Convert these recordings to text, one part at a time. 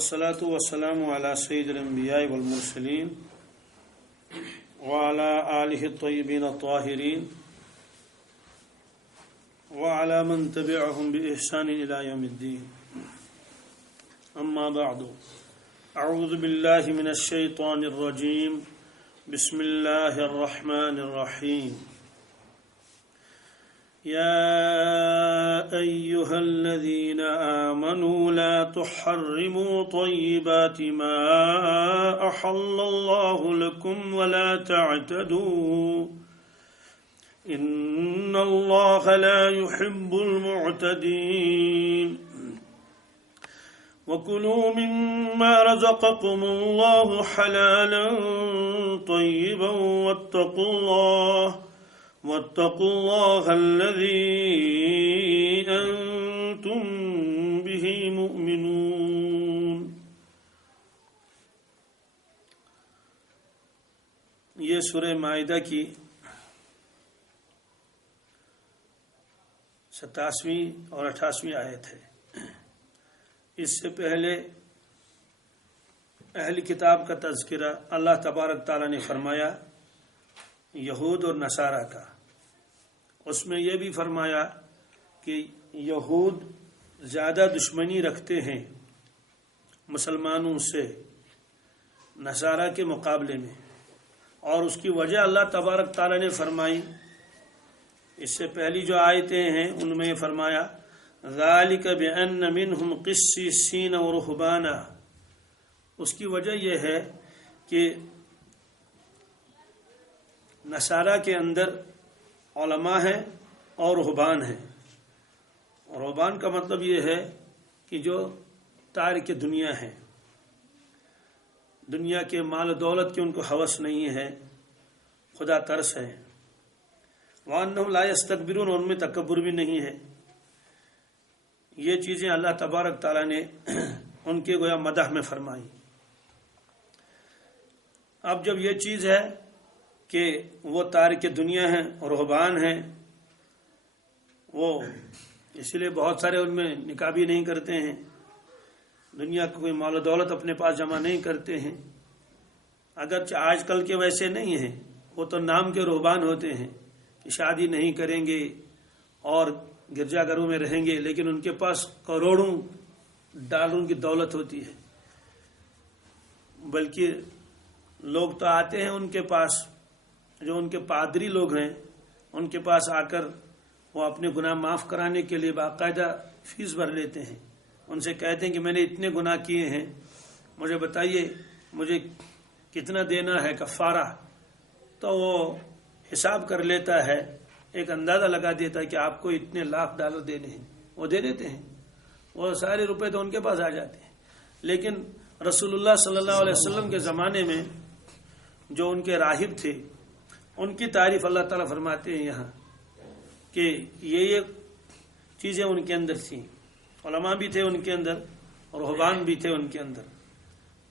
والصلاة والسلام على سيد الأنبياء والمرسلين وعلى آله الطيبين الطاهرين وعلى من تبعهم بإحسان إلى يوم الدين. أما بعد، أعوذ بالله من الشيطان الرجيم. بسم الله الرحمن الرحيم. يا أيها الذين آمنوا لا تحرموا طيبات ما أحل الله لكم ولا تعتدوا إن الله لا يحب المعتدين. وكلوا مما رزقكم الله حلالا طيبا واتقوا الله الذي أنتم به مؤمنون. یہ سورہ مائدہ کی 27ویں اور 28ویں آیت ہے. اس سے پہلے اہل کتاب کا تذکرہ اللہ تبارک تعالیٰ نے فرمایا یہود اور نصارہ کا. اس میں یہ بھی فرمایا کہ یہود زیادہ دشمنی رکھتے ہیں مسلمانوں سے نصارہ کے مقابلے میں، اور اس کی وجہ اللہ تبارک تعالیٰ نے فرمائی. اس سے پہلی جو آیتیں ہیں ان میں فرمایا ذالک بأن منہم قسیسین ورہبانا. اس کی وجہ یہ ہے کہ نصارہ کے اندر علماء ہیں اور رہبان ہیں. رہبان کا مطلب یہ ہے کہ جو تارک دنیا ہیں، دنیا کے مال و دولت کی ان کو ہوس نہیں ہے، خدا ترس ہے. وَأَنَّهُمْ لَا يَسْتَكْبِرُونَ، اور ان میں تکبر بھی نہیں ہے. یہ چیزیں اللہ تبارک تعالیٰ نے ان کے گویا مدح میں فرمائی. اب جب یہ چیز ہے کہ وہ تارک دنیا ہیں اور رہبان ہیں، وہ اسی لیے بہت سارے ان میں نکاح بھی نہیں کرتے ہیں، دنیا کو کوئی مال و دولت اپنے پاس جمع نہیں کرتے ہیں. اگرچہ آج کل کے ویسے نہیں ہیں، وہ تو نام کے رہبان ہوتے ہیں کہ شادی نہیں کریں گے اور گرجا گھروں میں رہیں گے، لیکن ان کے پاس کروڑوں ڈالروں کی دولت ہوتی ہے. بلکہ لوگ تو آتے ہیں ان کے پاس، جو ان کے پادری لوگ ہیں ان کے پاس آ کر وہ اپنے گناہ معاف کرانے کے لیے باقاعدہ فیس بھر لیتے ہیں. ان سے کہتے ہیں کہ میں نے اتنے گناہ کیے ہیں، مجھے بتائیے مجھے کتنا دینا ہے کفارہ. تو وہ حساب کر لیتا ہے، ایک اندازہ لگا دیتا ہے کہ آپ کو اتنے لاکھ ڈالر دینے ہیں. وہ دے دیتے ہیں، وہ سارے روپے تو ان کے پاس آ جاتے ہیں. لیکن رسول اللہ صلی اللہ علیہ وسلم کے زمانے میں جو ان کے راہب تھے، ان کی تعریف اللہ تعالیٰ فرماتے ہیں یہاں کہ یہ چیزیں ان کے اندر تھیں. علماء بھی تھے ان کے اندر، اور رہبان بھی تھے ان کے اندر،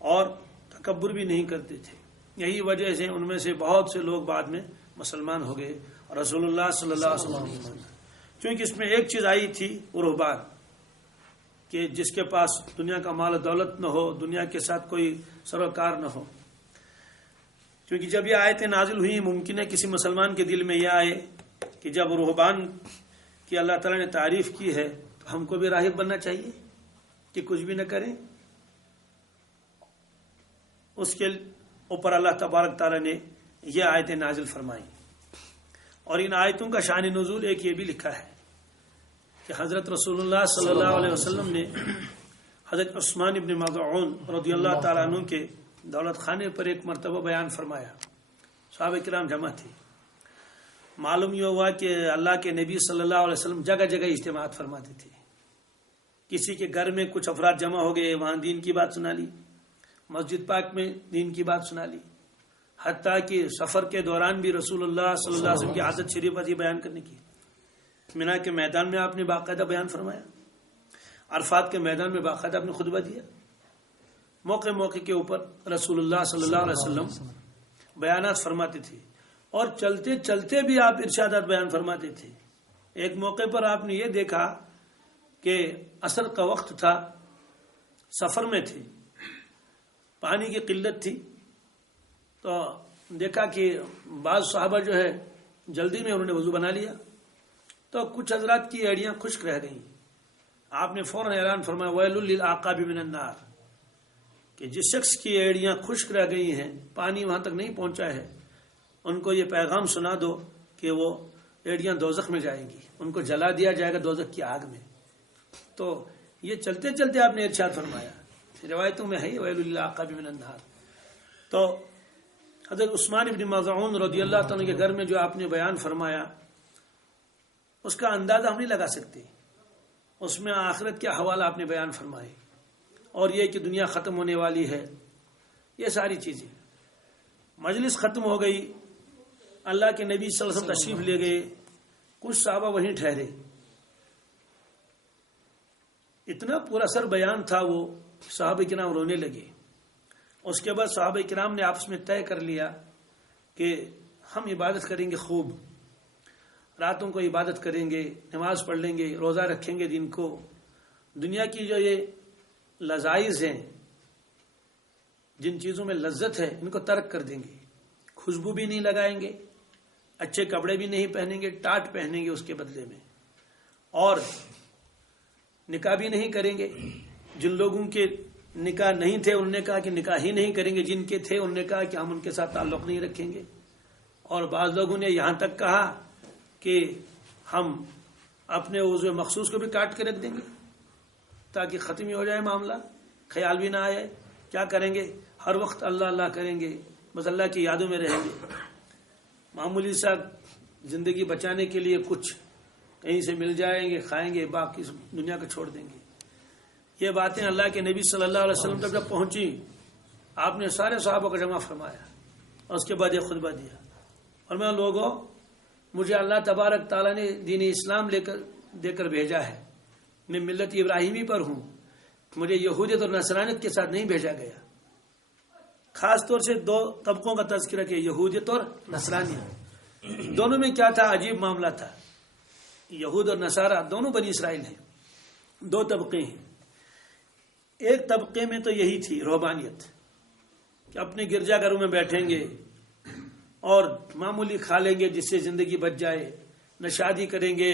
اور تکبر بھی نہیں کرتے تھے. یہی وجہ سے ان میں سے بہت سے لوگ بعد میں مسلمان ہو گئے اور رسول اللہ صلی اللہ علیہ وسلم. چونکہ اس میں ایک چیز آئی تھی وہ رہبان، کہ جس کے پاس دنیا کا مال و دولت نہ ہو، دنیا کے ساتھ کوئی سروکار نہ ہو. کیونکہ جب یہ آیتیں نازل ہوئی، ممکن ہے کسی مسلمان کے دل میں یہ آئے کہ جب رہبان کی اللہ تعالیٰ نے تعریف کی ہے تو ہم کو بھی راہب بننا چاہیے کہ کچھ بھی نہ کریں. اس کے اوپر اللہ تبارک تعالیٰ نے یہ آیتیں نازل فرمائی. اور ان آیتوں کا شان نزول ایک یہ بھی لکھا ہے کہ حضرت رسول اللہ صلی اللہ علیہ وسلم نے حضرت عثمان ابن مظعون رضی اللہ تعالیٰ عنہ کے دولت خانے پر ایک مرتبہ بیان فرمایا. صحابہ کرام جمع تھے. معلوم یہ ہوا کہ اللہ کے نبی صلی اللہ علیہ وسلم جگہ جگہ اجتماعات فرماتے تھے. کسی کے گھر میں کچھ افراد جمع ہو گئے، وہاں دین کی بات سنا لی، مسجد پاک میں دین کی بات سنا لی. حتیٰ کہ سفر کے دوران بھی رسول اللہ صلی اللہ علیہ وسلم کی عادت شریف یہ بیان کرنے کی. مینا کے میدان میں آپ نے باقاعدہ بیان فرمایا، عرفات کے میدان میں باقاعدہ آپ نے خطبہ دیا. موقع موقع کے اوپر رسول اللہ صلی اللہ علیہ وسلم بیانات فرماتے تھے، اور چلتے چلتے بھی آپ ارشادات بیان فرماتے تھے. ایک موقع پر آپ نے یہ دیکھا کہ عصر کا وقت تھا، سفر میں تھے، پانی کی قلت تھی، تو دیکھا کہ بعض صحابہ جو ہے جلدی میں انہوں نے وضو بنا لیا، تو کچھ حضرات کی ایڑیاں خشک رہ گئیں۔ آپ نے فوراً اعلان فرمایا ویل للعقاب من النار، کہ جس شخص کی ایڑیاں خشک رہ گئی ہیں، پانی وہاں تک نہیں پہنچا ہے، ان کو یہ پیغام سنا دو کہ وہ ایڑیاں دوزخ میں جائیں گی، ان کو جلا دیا جائے گا دوزخ کی آگ میں۔ تو یہ چلتے چلتے آپ نے ارشاد فرمایا، روایتوں میں ہے ویل للعقاب من النار۔ تو حضرت عثمان بن مظعون رضی اللہ تعالیٰ کے گھر میں جو آپ نے بیان فرمایا، اس کا اندازہ ہم نہیں لگا سکتے، اس میں آخرت کے حوالہ آپ نے بیان فرمائے، اور یہ کہ دنیا ختم ہونے والی ہے، یہ ساری چیزیں۔ مجلس ختم ہو گئی، اللہ کے نبی صلی اللہ علیہ وسلم تشریف لے گئے، کچھ صحابہ وہیں ٹھہرے، اتنا پورا سر بیان تھا، وہ صحابہ کرام رونے لگے۔ اس کے بعد صحابہ کرام نے آپس میں طے کر لیا کہ ہم عبادت کریں گے، خوب راتوں کو عبادت کریں گے، نماز پڑھ لیں گے، روزہ رکھیں گے دن کو، دنیا کی جو یہ لذائذ ہیں، جن چیزوں میں لذت ہے، ان کو ترک کر دیں گے، خوشبو بھی نہیں لگائیں گے، اچھے کپڑے بھی نہیں پہنیں گے، ٹاٹ پہنیں گے اس کے بدلے میں، اور نکاح بھی نہیں کریں گے۔ جن لوگوں کے نکاح نہیں تھے انہوں نے کہا کہ نکاح ہی نہیں کریں گے، جن کے تھے انہوں نے کہا کہ ہم ان کے ساتھ تعلق نہیں رکھیں گے، اور بعض لوگوں نے یہاں تک کہا کہ ہم اپنے عضو مخصوص کو بھی کاٹ کے رکھ دیں گے تاکہ ختم ہی ہو جائے معاملہ، خیال بھی نہ آئے، کیا کریں گے، ہر وقت اللہ اللہ کریں گے، بس اللہ کی یادوں میں رہیں گے، معمولی سا زندگی بچانے کے لیے کچھ کہیں سے مل جائیں گے، کھائیں گے، باقی دنیا کو چھوڑ دیں گے۔ یہ باتیں اللہ کے نبی صلی اللہ علیہ وسلم تک جب پہنچی، آپ نے سارے صحابہ کو جمع فرمایا، اور اس کے بعد یہ خطبہ دیا، اور میں لوگوں، مجھے اللہ تبارک تعالیٰ نے دین اسلام دے کر بھیجا ہے، میں ملت ابراہیمی پر ہوں، مجھے یہودیت اور نصرانیت کے ساتھ نہیں بھیجا گیا۔ خاص طور سے دو طبقوں کا تذکرہ کیا، یہودیت اور نصرانیت، دونوں میں کیا تھا، عجیب معاملہ تھا۔ یہود اور نصارہ دونوں بنی اسرائیل ہیں، دو طبقے ہیں۔ ایک طبقے میں تو یہی تھی رہبانیت، کہ اپنے گرجا گھروں میں بیٹھیں گے اور معمولی کھا لیں گے جس سے زندگی بچ جائے، نہ شادی کریں گے،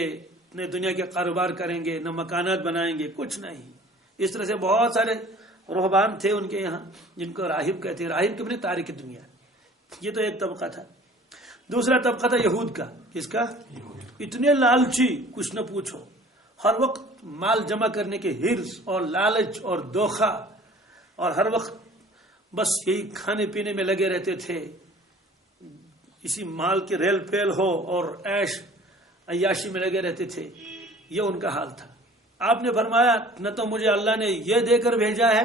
نہ دنیا کے کاروبار کریں گے، نہ مکانات بنائیں گے، کچھ نہیں۔ اس طرح سے بہت سارے رہبان تھے ان کے یہاں، جن کو راہب کہتے ہیں، راہب کے بنے تارک دنیا۔ یہ تو ایک طبقہ تھا۔ دوسرا طبقہ تھا یہود کا۔ کس کا؟ اتنے لالچی کچھ نہ پوچھو، ہر وقت مال جمع کرنے کے حرص اور لالچ اور دھوکہ، اور ہر وقت بس یہی کھانے پینے میں لگے رہتے تھے، اسی مال کے ریل پیل ہو اور عیش عیاشی میں لگے رہتے تھے۔ یہ ان کا حال تھا۔ آپ نے فرمایا نہ تو مجھے اللہ نے یہ دے کر بھیجا ہے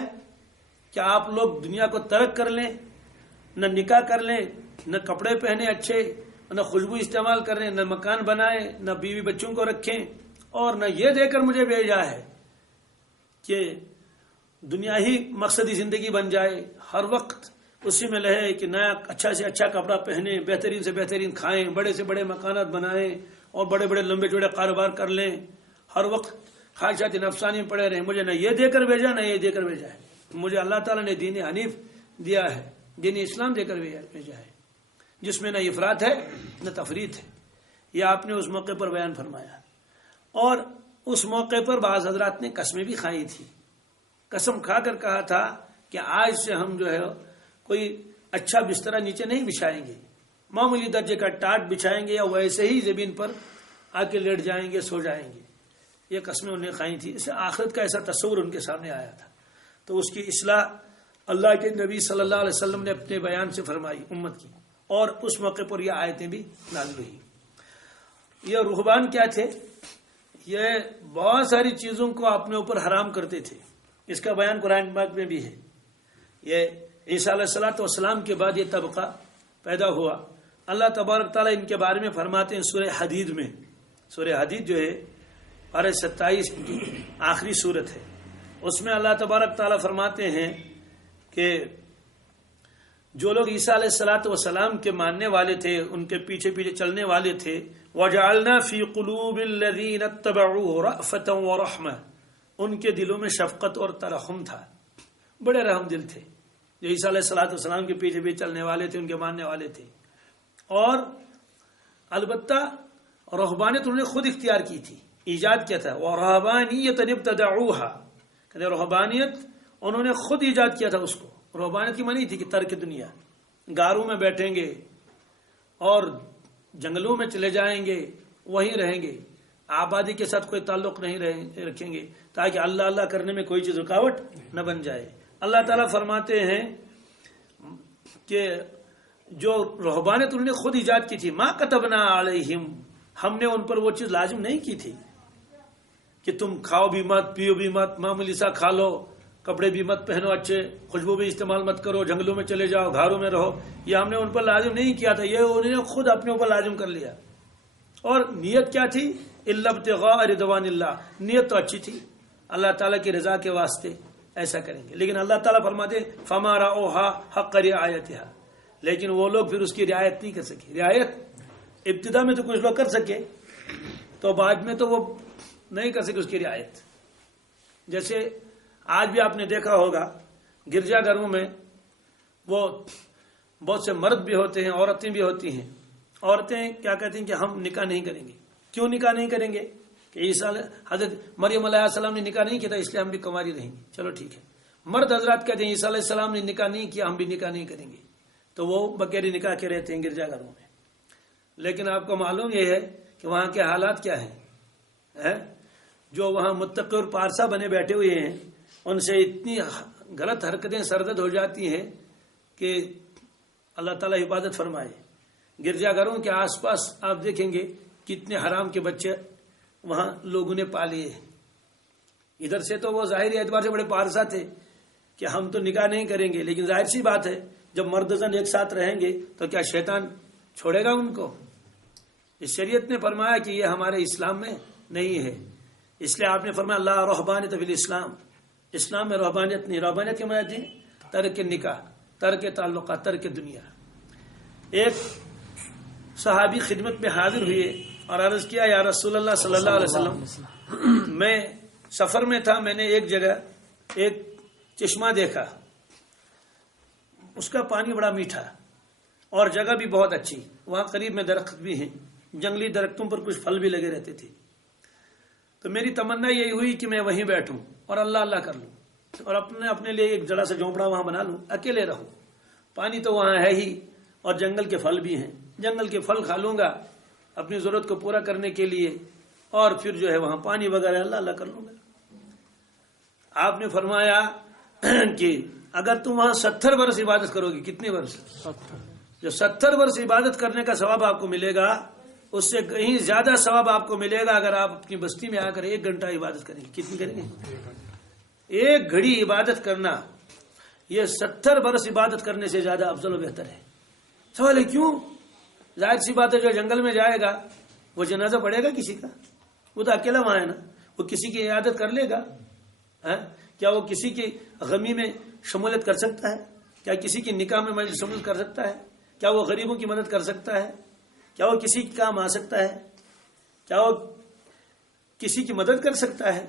کہ آپ لوگ دنیا کو ترک کر لیں، نہ نکاح کر لیں، نہ کپڑے پہنے اچھے، نہ خوشبو استعمال کریں، نہ مکان بنائیں، نہ بیوی بچوں کو رکھیں، اور نہ یہ دے کر مجھے بھیجا ہے کہ دنیا ہی مقصدی زندگی بن جائے، ہر وقت اسی میں رہے کہ نیا اچھا سے اچھا کپڑا پہنیں، بہترین سے بہترین کھائیں، بڑے سے بڑے مکانات بنائیں، اور بڑے بڑے لمبے چوڑے کاروبار کر لیں، ہر وقت خواہشات نفسانی میں پڑے رہیں۔ مجھے نہ یہ دے کر بھیجا، نہ یہ دے کر بھیجا ہے۔ مجھے اللہ تعالیٰ نے دین حنیف دیا ہے، دین اسلام دے کر بھیجا ہے، جس میں نہ افراط ہے نہ تفریط ہے۔ یہ آپ نے اس موقع پر بیان فرمایا، اور اس موقع پر بعض حضرات نے قسمیں بھی کھائی تھی، قسم کھا کر کہا تھا کہ آج سے ہم جو ہے کوئی اچھا بسترا نیچے نہیں بچھائیں گے، معمولی درجے کا ٹاٹ بچھائیں گے، یا ویسے ہی زمین پر آ کے لیٹ جائیں گے، سو جائیں گے۔ یہ قسمیں انہیں کھائی تھی، اس سے آخرت کا ایسا تصور ان کے سامنے آیا تھا۔ تو اس کی اصلاح اللہ کے نبی صلی اللہ علیہ وسلم نے اپنے بیان سے فرمائی امت کی، اور اس موقع پر یہ آیتیں بھی نازل ہوئی۔ یہ رہبان کیا تھے؟ یہ بہت ساری چیزوں کو اپنے اوپر حرام کرتے تھے، اس کا بیان قرآن پاک میں بھی ہے۔ یہ عیسیٰ علیہ الصلوۃ والسلام کے بعد یہ طبقہ پیدا ہوا۔ اللہ تبارک تعالیٰ ان کے بارے میں فرماتے ہیں سورہ حدید میں، سورہ حدید جو ہے پارہ 27 کی آخری سورت ہے، اس میں اللہ تبارک تعالیٰ فرماتے ہیں کہ جو لوگ عیسیٰ علیہ الصلوۃ والسلام کے ماننے والے تھے، ان کے پیچھے پیچھے چلنے والے تھے، وَجَعَلْنَا فِي قُلُوبِ الَّذِينَ اتَّبَعُوهُ رَأْفَةً وَرَحْمَةً، ان کے دلوں میں شفقت اور ترحم تھا، بڑے رحم دل تھے۔ جو عیسیٰ علیہ السلام کے پیچھے بھی چلنے والے تھے، ان کے ماننے والے تھے. اور البتہ رہبانیت انہوں نے خود اختیار کی تھی، ایجاد کیا تھا. وَرَهْبَانِيَّةً ابْتَدَعُوهَا، کہ رہبانیت انہوں نے خود ایجاد کیا تھا اس کو. رہبانیت کی معنی تھی کہ ترک دنیا، غاروں میں بیٹھیں گے اور جنگلوں میں چلے جائیں گے، وہیں رہیں گے، آبادی کے ساتھ کوئی تعلق نہیں رکھیں گے، تاکہ اللہ اللہ کرنے میں کوئی چیز رکاوٹ نہ بن جائے. اللہ تعالیٰ فرماتے ہیں کہ جو رہبانیت انہوں نے خود ایجاد کی تھی، ما کتبنا علیہم، ہم نے ان پر وہ چیز لازم نہیں کی تھی کہ تم کھاؤ بھی مت، پیو بھی مت، معمولی سا کھا لو، کپڑے بھی مت پہنو اچھے، خوشبو بھی استعمال مت کرو، جنگلوں میں چلے جاؤ، گھروں میں رہو. یہ ہم نے ان پر لازم نہیں کیا تھا، یہ انہوں نے خود اپنے اوپر لازم کر لیا. اور نیت کیا تھی؟ الا ابتغاء رضوان اللہ، نیت تو اچھی تھی، اللہ تعالیٰ کی رضا کے واسطے ایسا کریں گے. لیکن اللہ تعالیٰ فرماتے فما رعوها حق رعایتها، لیکن وہ لوگ پھر اس کی رعایت نہیں کر سکے. رعایت ابتدا میں تو کچھ لوگ کر سکے، تو بعد میں تو وہ نہیں کر سکے اس کی رعایت. جیسے آج بھی آپ نے دیکھا ہوگا گرجا گھروں میں وہ بہت سے مرد بھی ہوتے ہیں، عورتیں بھی ہوتی ہیں. عورتیں کیا کہتی ہیں کہ ہم نکاح نہیں کریں گے. کیوں نکاح نہیں کریں گے؟ کہ حضرت مریم علیہ السلام نے نکاح نہیں کیا تھا، اس لیے ہم بھی کنواری رہیں گے. چلو ٹھیک ہے. مرد حضرات کہتے ہیں عیسیٰ علیہ السلام نے نکاح نہیں کیا، ہم بھی نکاح نہیں کریں گے. تو وہ بغیر نکاح کے رہتے ہیں گرجا گھروں میں. لیکن آپ کو معلوم یہ ہے کہ وہاں کے حالات کیا ہیں. جو وہاں متقی اور پارسا بنے بیٹھے ہوئے ہیں، ان سے اتنی غلط حرکتیں سرزد ہو جاتی ہیں کہ اللہ تعالیٰ حفاظت فرمائے. گرجا گھروں کے آس پاس آپ دیکھیں گے کتنے حرام کے بچے وہاں لوگوں نے پالے. ادھر سے تو وہ ظاہری اعتبار سے بڑے پارسا تھے کہ ہم تو نکاح نہیں کریں گے، لیکن ظاہر سی بات ہے جب مرد زن ایک ساتھ رہیں گے تو کیا شیطان چھوڑے گا ان کو؟ اس شریعت نے فرمایا کہ یہ ہمارے اسلام میں نہیں ہے. اس لیے آپ نے فرمایا اللہ رہبانیت فی الاسلام، اسلام میں رہبانیت نہیں. رہبانیت کے معنی تھی ترک نکاح، ترک تعلقات، ترک دنیا. ایک صحابی خدمت میں حاضر ہوئے اور عرض کیا یا رسول اللہ صلی اللہ علیہ وسلم، میں سفر میں تھا، میں نے ایک جگہ ایک چشمہ دیکھا، اس کا پانی بڑا میٹھا اور جگہ بھی بہت اچھی، وہاں قریب میں درخت بھی ہیں، جنگلی درختوں پر کچھ پھل بھی لگے رہتے تھے. تو میری تمنا یہی ہوئی کہ میں وہیں بیٹھوں اور اللہ اللہ کر لوں اور اپنے لیے ایک جڑا سا جھونپڑا وہاں بنا لوں، اکیلے رہوں. پانی تو وہاں ہے ہی اور جنگل کے پھل بھی ہیں، جنگل کے پھل کھا لوں گا اپنی ضرورت کو پورا کرنے کے لیے، اور پھر جو ہے وہاں پانی وغیرہ اللہ اللہ کر لوں گا. آپ نے فرمایا کہ اگر تم وہاں 70 برس عبادت کرو گی، کتنے برس؟ جو 70 برس عبادت کرنے کا ثواب آپ کو ملے گا، اس سے کہیں زیادہ ثواب آپ کو ملے گا اگر آپ اپنی بستی میں آ کر 1 گھنٹہ عبادت کریں گے. کتنی کریں گے؟ 1 گھڑی عبادت کرنا، یہ 70 برس عبادت کرنے سے زیادہ افضل و بہتر ہے. سوال ہے کیوں؟ ظاہر سی بات ہے جو جنگل میں جائے گا وہ جنازہ پڑے گا کسی کا، وہ تو اکیلا وہاں ہے نا، وہ کسی کی عیادت کر لے گا. کیا وہ کسی کی غمی میں شمولیت کر سکتا ہے؟ کیا کسی کی نکاح میں شمولیت کر سکتا ہے؟ کیا وہ غریبوں کی مدد کر سکتا ہے؟ کیا وہ کسی کے کام آ سکتا ہے؟ کیا وہ کسی کی مدد کر سکتا ہے؟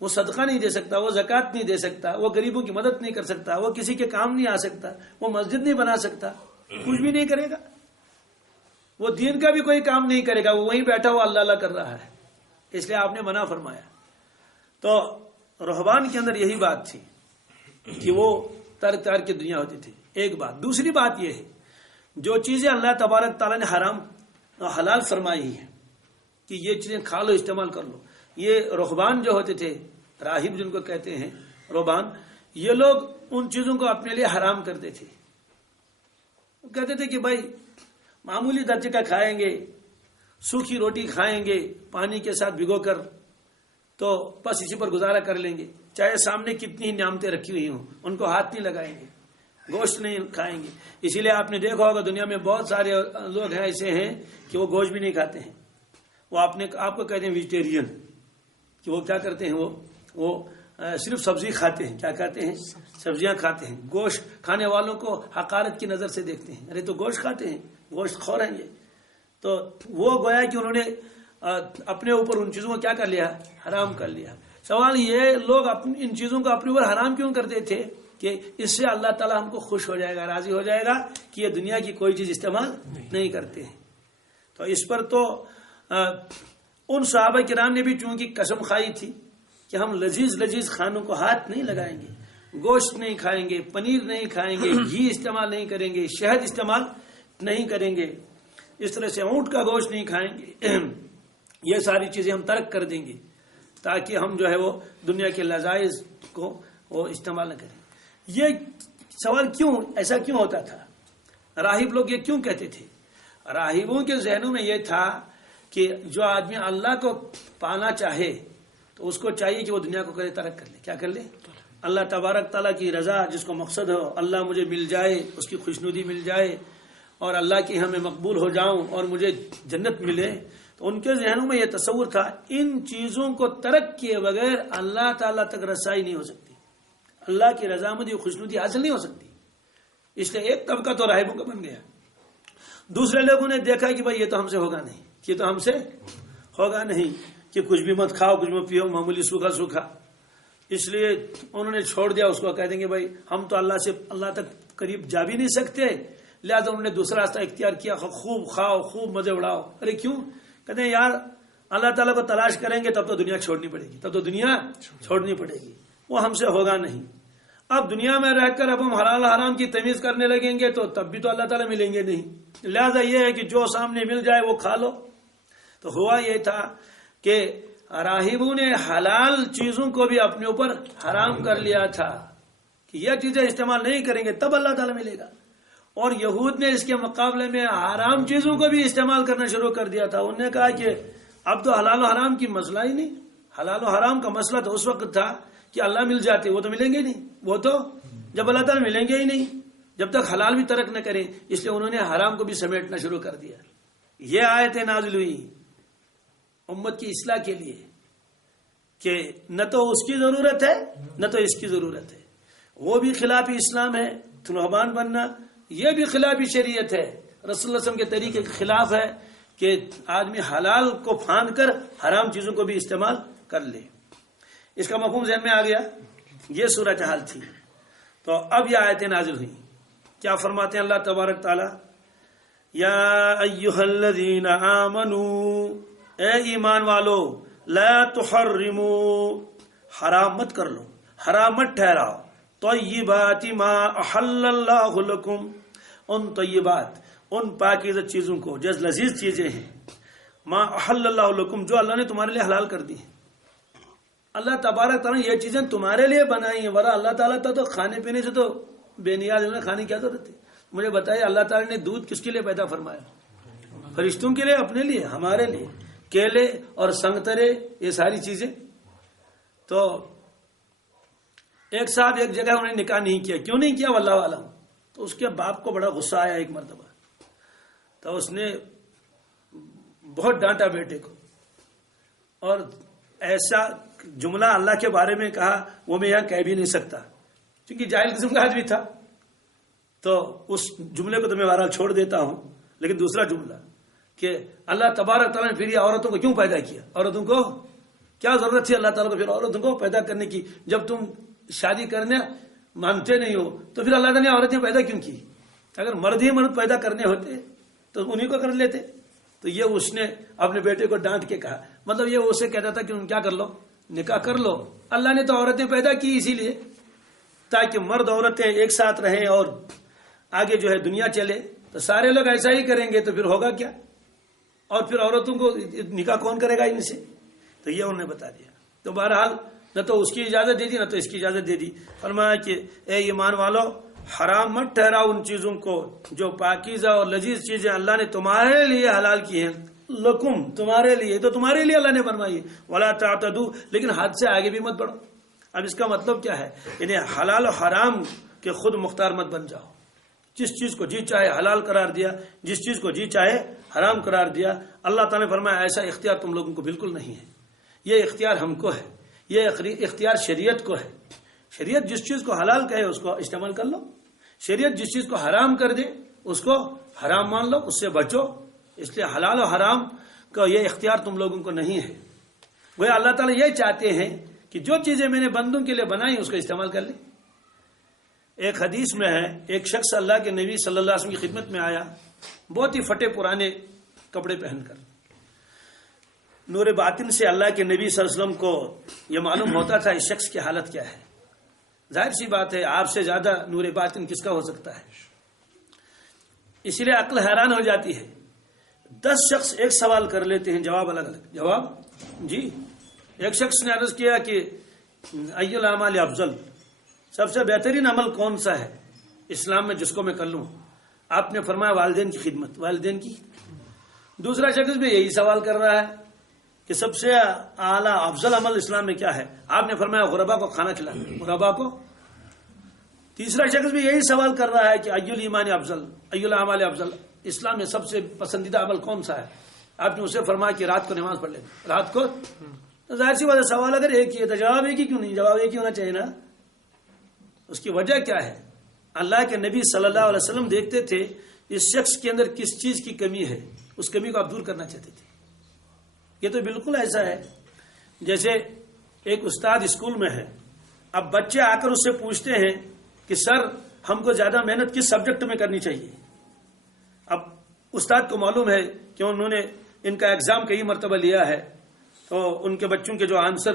وہ صدقہ نہیں دے سکتا، وہ زکوٰۃ نہیں دے سکتا، وہ غریبوں کی مدد نہیں کر سکتا، وہ کسی کے کام نہیں آ سکتا، وہ مسجد نہیں بنا سکتا، کچھ بھی نہیں کرے گا، وہ دین کا بھی کوئی کام نہیں کرے گا، وہ وہیں بیٹھا ہوا اللہ اللہ کر رہا ہے. اس لیے آپ نے منع فرمایا. تو رہبان کے اندر یہی بات تھی کہ وہ ترک کی دنیا ہوتی تھی. ایک بات. دوسری بات یہ ہے جو چیزیں اللہ تبارک تعالیٰ نے حرام حلال فرمائی ہیں کہ یہ چیزیں کھا لو، استعمال کر لو، یہ رہبان جو ہوتے تھے، راہب جن کو کہتے ہیں رہبان، یہ لوگ ان چیزوں کو اپنے لیے حرام کرتے تھے. کہتے تھے کہ بھائی معمولی درجے کا کھائیں گے، سوکھی روٹی کھائیں گے پانی کے ساتھ بھگو کر، تو بس اسی پر گزارا کر لیں گے، چاہے سامنے کتنی ہی نعمتیں رکھی ہوئی ہوں ان کو ہاتھ نہیں لگائیں گے، گوشت نہیں کھائیں گے. اسی لیے آپ نے دیکھا ہوگا دنیا میں بہت سارے لوگ ہیں ایسے ہیں کہ وہ گوشت بھی نہیں کھاتے ہیں. وہ آپ کو کہتے ہیں ویجیٹیرین، کہ وہ کیا کرتے ہیں، وہ صرف سبزی کھاتے ہیں. کیا کھاتے ہیں؟ سبزیاں کھاتے ہیں. گوشت کھانے والوں کو حقارت کی نظر سے دیکھتے ہیں، ارے تو گوشت کھاتے ہیں، گوشت خور ہیں یہ. تو وہ گویا کہ انہوں نے اپنے اوپر ان چیزوں کو کیا کر لیا؟ حرام کر لیا. سوال یہ لوگ ان چیزوں کو اپنے اوپر حرام کیوں کرتے تھے؟ کہ اس سے اللہ تعالیٰ ہم کو خوش ہو جائے گا، راضی ہو جائے گا کہ یہ دنیا کی کوئی چیز استعمال نہیں کرتے ہیں۔ تو اس پر تو ان صحابہ کرام نے بھی چونکہ قسم کھائی تھی کہ ہم لذیذ لذیذ کھانوں کو ہاتھ نہیں لگائیں گے، گوشت نہیں کھائیں گے، پنیر نہیں کھائیں گے، گھی استعمال نہیں کریں گے، شہد استعمال نہیں کریں گے، اس طرح سے اونٹ کا گوشت نہیں کھائیں گے، یہ ساری چیزیں ہم ترک کر دیں گے تاکہ ہم جو ہے وہ دنیا کے لذائذ کو وہ استعمال نہ کریں۔ یہ سوال ایسا کیوں ہوتا تھا؟ راہب لوگ یہ کیوں کہتے تھے؟ راہبوں کے ذہنوں میں یہ تھا کہ جو آدمی اللہ کو پانا چاہے تو اس کو چاہیے کہ وہ دنیا کو ترک کر لے۔ کیا کر لے؟ اللہ تبارک تعالیٰ کی رضا، جس کو مقصد ہو اللہ مجھے مل جائے، اس کی خوشنودی مل جائے اور اللہ کی ہمیں مقبول ہو جاؤں اور مجھے جنت ملے۔ تو ان کے ذہنوں میں یہ تصور تھا ان چیزوں کو ترک کیے بغیر اللہ تعالیٰ تک رسائی نہیں ہو سکتی، اللہ کی رضامندی اور خوشنودی حاصل نہیں ہو سکتی۔ اس لیے ایک طبقہ تو راہبوں کا بن گیا۔ دوسرے لوگوں نے دیکھا کہ بھائی یہ تو ہم سے ہوگا نہیں، یہ تو ہم سے ہوگا نہیں کہ کچھ بھی مت کھاؤ، کچھ مت پیو، معمولی سوکھا سوکھا، اس لیے انہوں نے چھوڑ دیا اس کو۔ کہہ دیں گے بھائی ہم تو اللہ تک قریب جا بھی نہیں سکتے، لہٰذا انہوں نے دوسرا راستہ اختیار کیا، خوب کھاؤ، خوب مزے اڑاؤ۔ ارے کیوں؟ کہتے ہیں یار اللہ تعالیٰ کو تلاش کریں گے تب تو دنیا چھوڑنی پڑے گی، تب تو دنیا چھوڑنی پڑے گی، وہ ہم سے ہوگا نہیں۔ اب دنیا میں رہ کر اب ہم حلال حرام کی تمیز کرنے لگیں گے تو تب بھی تو اللہ تعالیٰ ملیں گے نہیں، لہذا یہ ہے کہ جو سامنے مل جائے وہ کھا لو۔ تو ہوا یہ تھا کہ راہبوں نے حلال چیزوں کو بھی اپنے اوپر حرام کر لیا تھا کہ یہ چیزیں استعمال نہیں کریں گے تب اللہ تعالیٰ ملے گا، اور یہود نے اس کے مقابلے میں حرام چیزوں کو بھی استعمال کرنا شروع کر دیا تھا۔ انہوں نے کہا کہ اب تو حلال و حرام کی مسئلہ ہی نہیں، حلال و حرام کا مسئلہ تو اس وقت تھا کہ اللہ مل جاتے، وہ تو ملیں گے نہیں، وہ تو جب اللہ تعالیٰ ملیں گے ہی نہیں جب تک حلال بھی ترک نہ کریں، اس لیے انہوں نے حرام کو بھی سمیٹنا شروع کر دیا۔ یہ آیتیں نازل ہوئی امت کی اصلاح کے لیے کہ نہ تو اس کی ضرورت ہے نہ تو اس کی ضرورت ہے، وہ بھی خلاف اسلام ہے رہبان بننا، یہ بھی خلاف شریعت ہے، رسول اللہ علیہ وسلم کے طریقے کے خلاف ہے کہ آدمی حلال کو پھاند کر حرام چیزوں کو بھی استعمال کر لے۔ اس کا مفہوم ذہن میں آ گیا؟ یہ صورتحال تھی۔ تو اب یہ آیتیں نازل ہوئی، کیا فرماتے ہیں اللہ تبارک تعالی؟ یا ایھا الذین آمنوا، اے ایمان والو، لا تحرموا، حرام مت کر لو، حرام مت ٹھہراؤ، طیبات ما احل اللہ لکم، ان طیبات، ان پاکیزہ چیزوں کو جو لذیذ چیزیں ہیں، ما احل اللہ لکم، جو اللہ نے تمہارے لیے حلال کر دی ہیں۔ اللہ تبارک تعالیٰ نے یہ چیزیں تمہارے لیے بنائی ہیں، ورنہ اللہ تعالیٰ تو کھانے پینے سے تو بے نیاز ہے، کھانے کی کیا ضرورت ہے؟ مجھے بتائیے اللہ تعالیٰ نے دودھ کس کے لیے پیدا فرمایا؟ فرشتوں کے لیے، اپنے لیے، ہمارے لیے۔ کیلے اور سنگترے، یہ ساری چیزیں۔ تو ایک صاحب ایک جگہ انہوں نے نکاح نہیں کیا، کیوں نہیں کیا واللہ عالم، تو اس کے باپ کو بڑا غصہ آیا ایک مرتبہ، تو اس نے بہت ڈانٹا بیٹے کو، اور ایسا جملہ اللہ کے بارے میں کہا وہ میں یہاں کہہ بھی نہیں سکتا کیونکہ جاہل قسم کا آدمی تھا، تو اس جملے کو تو میں بہرحال چھوڑ دیتا ہوں۔ لیکن دوسرا جملہ کہ اللہ تبارک تعالیٰ نے پھر یہ عورتوں کو کیوں پیدا کیا؟ عورتوں کو کیا ضرورت تھی اللہ تعالیٰ کو پھر عورتوں کو پیدا کرنے کی؟ جب تم شادی کرنے مانتے نہیں ہو تو پھر اللہ تعالیٰ نے عورتیں پیدا کیوں کی؟ اگر مرد ہی مرد پیدا کرنے ہوتے تو انہیں کو کر لیتے۔ تو یہ اس نے اپنے بیٹے کو ڈانٹ کے کہا، مطلب یہ اسے کہتا تھا کہ کیا کر لو، نکاح کر لو، اللہ نے تو عورتیں پیدا کی اسی لیے تاکہ مرد عورتیں ایک ساتھ رہیں اور آگے جو ہے دنیا چلے۔ تو سارے لوگ ایسا ہی کریں گے تو پھر ہوگا کیا؟ اور پھر عورتوں کو نکاح کون کرے گا ان سے؟ تو یہ انہوں نے بتا دیا۔ تو بہرحال نہ تو اس کی اجازت دے دی نہ تو اس کی اجازت دے دی۔ فرمایا کہ اے ایمان والو، حرام مت ٹھہراؤ ان چیزوں کو جو پاکیزہ اور لذیذ چیزیں اللہ نے تمہارے لیے حلال کی ہیں، لکم، تمہارے لیے، تو تمہارے لیے اللہ نے فرمائی، ولا تعتدوا، لیکن حد سے آگے بھی مت بڑھو۔ اب اس کا مطلب کیا ہے؟ یعنی حلال و حرام کے خود مختار مت بن جاؤ، جس چیز کو جی چاہے حلال قرار دیا، جس چیز کو جی چاہے حرام قرار دیا۔ اللہ تعالیٰ نے فرمایا ایسا اختیار تم لوگوں کو بالکل نہیں ہے، یہ اختیار ہم کو ہے، یہ اختیار شریعت کو ہے۔ شریعت جس چیز کو حلال کہے اس کو استعمال کر لو، شریعت جس چیز کو حرام کر دے اس کو حرام مان لو، اس سے بچو۔ اس لیے حلال و حرام کا یہ اختیار تم لوگوں کو نہیں ہے۔ وہ اللہ تعالیٰ یہ چاہتے ہیں کہ جو چیزیں میں نے بندوں کے لیے بنائی اس کو استعمال کر لیں۔ ایک حدیث میں ہے ایک شخص اللہ کے نبی صلی اللہ علیہ وسلم کی خدمت میں آیا بہت ہی پھٹے پرانے کپڑے پہن کر. نور باطن سے اللہ کے نبی صلی اللہ علیہ وسلم کو یہ معلوم ہوتا تھا اس شخص کی حالت کیا ہے. ظاہر سی بات ہے آپ سے زیادہ نور باطن کس کا ہو سکتا ہے. اسی لیے عقل حیران ہو جاتی ہے. 10 شخص ایک سوال کر لیتے ہیں جواب الگ الگ. جواب جی ایک شخص نے عرض کیا کہ ای الاعمال افضل، سب سے بہترین عمل کون سا ہے اسلام میں جس کو میں کر لوں؟ آپ نے فرمایا والدین کی خدمت. والدین کی. دوسرا شخص بھی یہی سوال کر رہا ہے کہ سب سے اعلیٰ افضل عمل اسلام میں کیا ہے؟ آپ نے فرمایا غربا کو کھانا کھلانا. غربا کو. تیسرا شخص بھی یہی سوال کر رہا ہے کہ ای الایمان افضل، ای الاعمال افضل، اسلام میں سب سے پسندیدہ عمل کون سا ہے؟ آپ نے اسے فرمایا کہ رات کو نماز پڑھ لینا. رات کو. تو ظاہر سی بات ہے سوال اگر ایک ہی ہے تو جواب ایک ہی کیوں نہیں؟ جواب ایک ہی ہونا چاہیے نا. اس کی وجہ کیا ہے؟ اللہ کے نبی صلی اللہ علیہ وسلم دیکھتے تھے اس شخص کے اندر کس چیز کی کمی ہے، اس کمی کو آپ دور کرنا چاہتے تھے. یہ تو بالکل ایسا ہے جیسے ایک استاد اسکول میں ہے، اب بچے آ کر اس سے پوچھتے ہیں کہ سر ہم کو زیادہ محنت کس سبجیکٹ میں کرنی چاہیے. اب استاد کو معلوم ہے کہ انہوں نے ان کا ایگزام کئی مرتبہ لیا ہے تو ان کے بچوں کے جو آنسر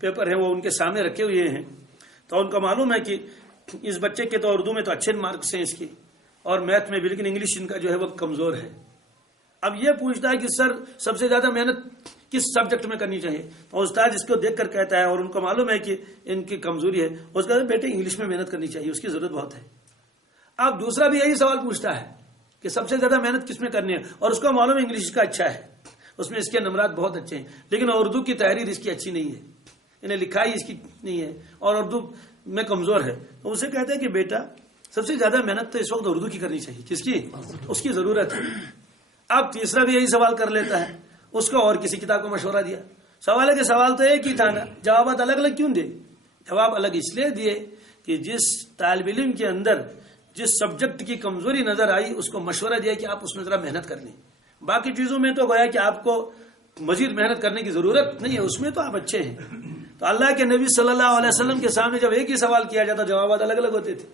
پیپر ہیں وہ ان کے سامنے رکھے ہوئے ہیں، تو ان کو معلوم ہے کہ اس بچے کے تو اردو میں تو اچھے مارکس ہیں اس کی اور میتھ میں بھی، لیکن انگلش ان کا جو ہے وہ کمزور ہے. اب یہ پوچھتا ہے کہ سر سب سے زیادہ محنت کس سبجیکٹ میں کرنی چاہیے؟ تو استاد اس کو دیکھ کر کہتا ہے اور ان کو معلوم ہے کہ ان کی کمزوری ہے، اس کا بیٹے انگلش میں محنت کرنی چاہیے، اس کی ضرورت بہت ہے. اب دوسرا بھی یہی سوال پوچھتا ہے کہ سب سے زیادہ محنت کس میں کرنی ہے، اور اس کو معلوم ہے انگلش کا اچھا ہے، اس میں اس کے نمرات بہت اچھے ہیں، لیکن اردو کی تحریر اس کی اچھی نہیں ہے، انہیں لکھائی اس کی نہیں ہے اور اردو میں کمزور ہے. تو اسے کہتے ہیں کہ بیٹا سب سے زیادہ محنت تو اس وقت اردو کی کرنی چاہیے. کس کی؟ اس کی ضرورت ہے. اب تیسرا بھی یہی سوال کر لیتا ہے، اس کو اور کسی کتاب کو مشورہ دیا. سوال ہے کہ سوال تو ایک ہی تھا نا، جوابات الگ الگ کیوں دے؟ جواب الگ اس لیے دیے کہ جس طالب علم کے اندر جس سبجیکٹ کی کمزوری نظر آئی اس کو مشورہ دیا کہ آپ اس میں ذرا محنت کر لیں. باقی چیزوں میں تو گویا کہ آپ کو مزید محنت کرنے کی ضرورت نہیں ہے، اس میں تو آپ اچھے ہیں. تو اللہ کے نبی صلی اللہ علیہ وسلم کے سامنے جب ایک ہی سوال کیا جاتا جوابات الگ الگ ہوتے تھے.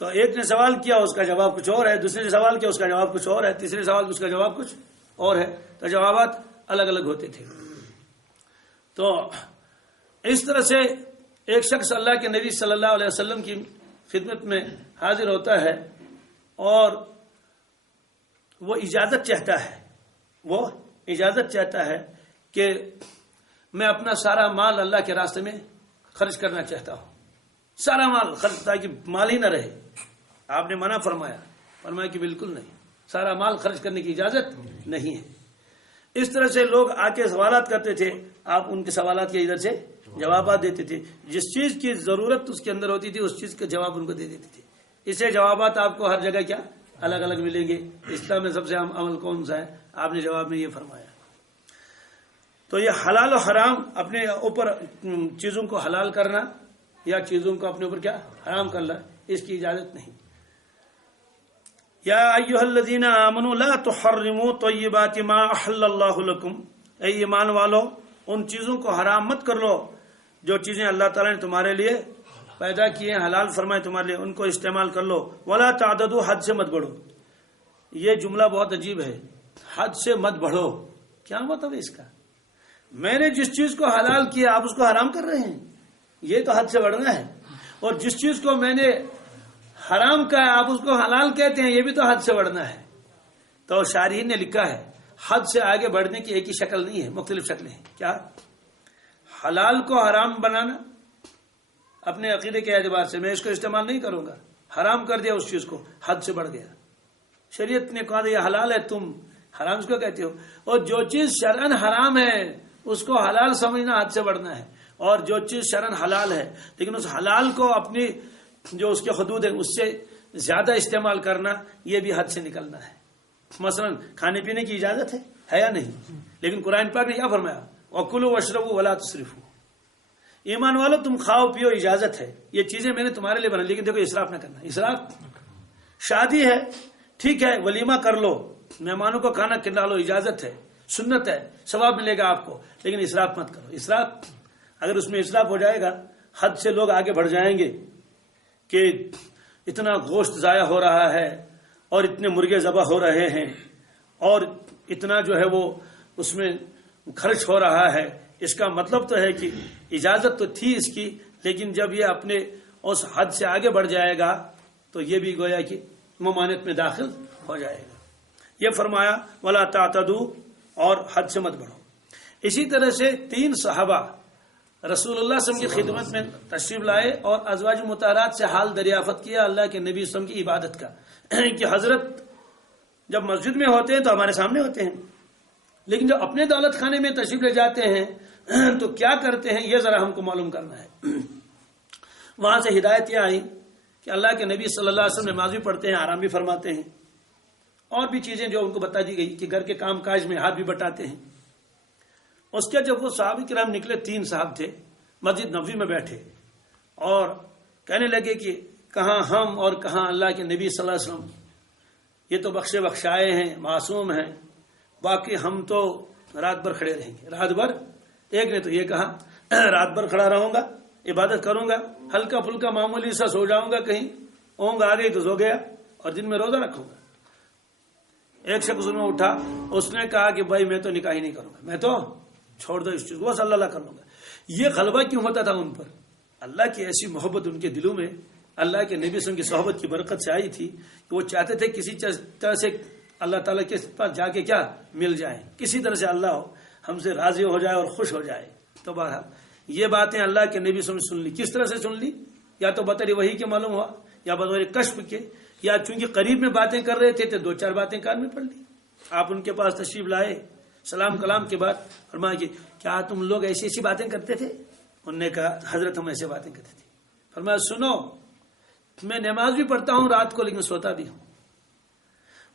تو ایک نے سوال کیا اس کا جواب کچھ اور ہے، دوسرے نے سوال کیا اس کا جواب کچھ اور ہے، تیسرے سوال اس کا جواب کچھ اور ہے، تو جوابات الگ الگ ہوتے تھے. تو اس طرح سے ایک شخص اللہ کے نبی صلی اللہ علیہ وسلم کی خدمت میں حاضر ہوتا ہے اور وہ اجازت چاہتا ہے، وہ اجازت چاہتا ہے کہ میں اپنا سارا مال اللہ کے راستے میں خرچ کرنا چاہتا ہوں، سارا مال خرچ، تاکہ مال ہی نہ رہے. آپ نے منع فرمایا کہ بالکل نہیں، سارا مال خرچ کرنے کی اجازت نہیں ہے. اس طرح سے لوگ آ کے سوالات کرتے تھے، آپ ان کے سوالات کے ادھر سے جوابات دیتے تھے. جس چیز کی ضرورت اس کے اندر ہوتی تھی اس چیز کا جواب ان کو دے دیتے تھے. اس سے جوابات آپ کو ہر جگہ کیا الگ الگ ملیں گے. اسلام میں سب سے اہم عمل کون سا ہے؟ آپ نے جواب میں یہ فرمایا. تو یہ حلال و حرام اپنے اوپر چیزوں کو حلال کرنا یا چیزوں کو اپنے اوپر کیا حرام کرنا، اس کی اجازت نہیں. یا ایھا الذین آمنوا لا تحرموا طیبات ما احل اللہ لکم، اے ایمان والو ان چیزوں کو حرام مت کر لو جو چیزیں اللہ تعالیٰ نے تمہارے لیے پیدا کیے حلال فرمائے تمہارے لیے، ان کو استعمال کر لو. ولا تعتدوا، حد سے مت بڑھو. یہ جملہ بہت عجیب ہے، حد سے مت بڑھو. کیا مطلب ہے اس کا؟ میں نے جس چیز کو حلال کیا آپ اس کو حرام کر رہے ہیں، یہ تو حد سے بڑھنا ہے. اور جس چیز کو میں نے حرام کہا آپ اس کو حلال کہتے ہیں، یہ بھی تو حد سے بڑھنا ہے. تو شارحین نے لکھا ہے حد سے آگے بڑھنے کی ایک ہی شکل نہیں ہے، مختلف شکلیں ہیں. کیا؟ حلال کو حرام بنانا اپنے عقیدے کے اعتبار سے، میں اس کو استعمال نہیں کروں گا، حرام کر دیا اس چیز کو، حد سے بڑھ گیا. شریعت نے کہا یہ حلال ہے، تم حرام اس کو کہتے ہو. اور جو چیز شرعن حرام ہے اس کو حلال سمجھنا حد سے بڑھنا ہے. اور جو چیز شرعن حلال ہے لیکن اس حلال کو اپنی جو اس کے حدود ہے اس سے زیادہ استعمال کرنا، یہ بھی حد سے نکلنا ہے. مثلا کھانے پینے کی اجازت ہے یا نہیں؟ لیکن قرآن پاک نے کیا فرمایا؟ وَكُلُوا وَاشْرَبُوا وَلَا تُسْرِفُوا. ایمان والو تم کھاؤ پیو، اجازت ہے، یہ چیزیں میں نے تمہارے لیے بنائی، لیکن دیکھو اسراف نہ کرنا. اسراف، شادی ہے ٹھیک ہے ولیمہ کر لو، مہمانوں کو کھانا کھلا لو، اجازت ہے، سنت ہے، ثواب ملے گا آپ کو، لیکن اسراف مت کرو. اسراف، اگر اس میں اسراف ہو جائے گا حد سے لوگ آگے بڑھ جائیں گے کہ اتنا گوشت ضائع ہو رہا ہے اور اتنے مرغے ذبح ہو رہے ہیں اور اتنا جو ہے وہ اس میں خرچ ہو رہا ہے، اس کا مطلب تو ہے کہ اجازت تو تھی اس کی، لیکن جب یہ اپنے اس حد سے آگے بڑھ جائے گا تو یہ بھی گویا کہ ممانعت میں داخل ہو جائے گا۔ یہ فرمایا ولا تعتدوا، اور حد سے مت بڑھو۔ اسی طرح سے 3 صحابہ رسول اللہ صلی اللہ علیہ وسلم کی خدمت میں تشریف لائے اور ازواج مطہرات سے حال دریافت کیا اللہ کے نبی صلی اللہ علیہ وسلم کی عبادت کا، کہ حضرت جب مسجد میں ہوتے ہیں تو ہمارے سامنے ہوتے ہیں، لیکن جب اپنے دولت خانے میں تشریف لے جاتے ہیں تو کیا کرتے ہیں، یہ ذرا ہم کو معلوم کرنا ہے۔ وہاں سے ہدایت یہ آئی کہ اللہ کے نبی صلی اللہ علیہ وسلم نماز بھی پڑھتے ہیں، آرام بھی فرماتے ہیں، اور بھی چیزیں جو ان کو بتا دی گئی کہ گھر کے کام کاج میں ہاتھ بھی بٹاتے ہیں۔ اس کے جب وہ صحابہ کرام نکلے، 3 صاحب تھے، مسجد نبوی میں بیٹھے اور کہنے لگے کہ کہاں ہم اور کہاں اللہ کے نبی صلی اللہ علیہ وسلم، یہ تو بخشے بخشائے ہیں، معصوم ہیں، باقی ہم تو رات بھر کھڑے رہیں گے۔ رات بھر، ایک نے تو یہ کہا رات بھر کھڑا رہوں گا، عبادت کروں گا، ہلکا پھلکا معمولی سا سو جاؤں گا، کہیں اونگ آ گئی تو سو گیا، اور دن میں روزہ رکھوں گا۔ ایک شخص میں اٹھا، اس نے کہا کہ بھائی میں تو نکاح ہی نہیں کروں گا، میں تو چھوڑ دو اس چیز کو، صلی اللہ کر لوں گا۔ یہ غلبہ کیوں ہوتا تھا ان پر؟ اللہ کی ایسی محبت ان کے دلوں میں اللہ کے نبی صلی اللہ علیہ وسلم کی صحبت کی برکت سے آئی تھی کہ وہ چاہتے تھے کسی طرح سے اللہ تعالیٰ کے پاس جا کے کیا مل جائے، کسی طرح سے اللہ ہم سے راضی ہو جائے اور خوش ہو جائے۔ تو بہرحال یہ باتیں اللہ کے نبی صلی اللہ علیہ وسلم نے سن لی۔ کس طرح سے سن لی؟ یا تو بطور وحی کے معلوم ہوا، یا بطور کشف کے، یا چونکہ قریب میں باتیں کر رہے تھے تو 2-4 باتیں کان میں پڑ لی۔ آپ ان کے پاس تشریف لائے، سلام کلام کے بعد فرمایا کہ کیا تم لوگ ایسی ایسی باتیں کرتے تھے؟ انہوں نے کہا حضرت ہم ایسے باتیں کرتے تھے۔ فرمایا سنو، میں نماز بھی پڑھتا ہوں رات کو، لیکن سوتا بھی ہوں،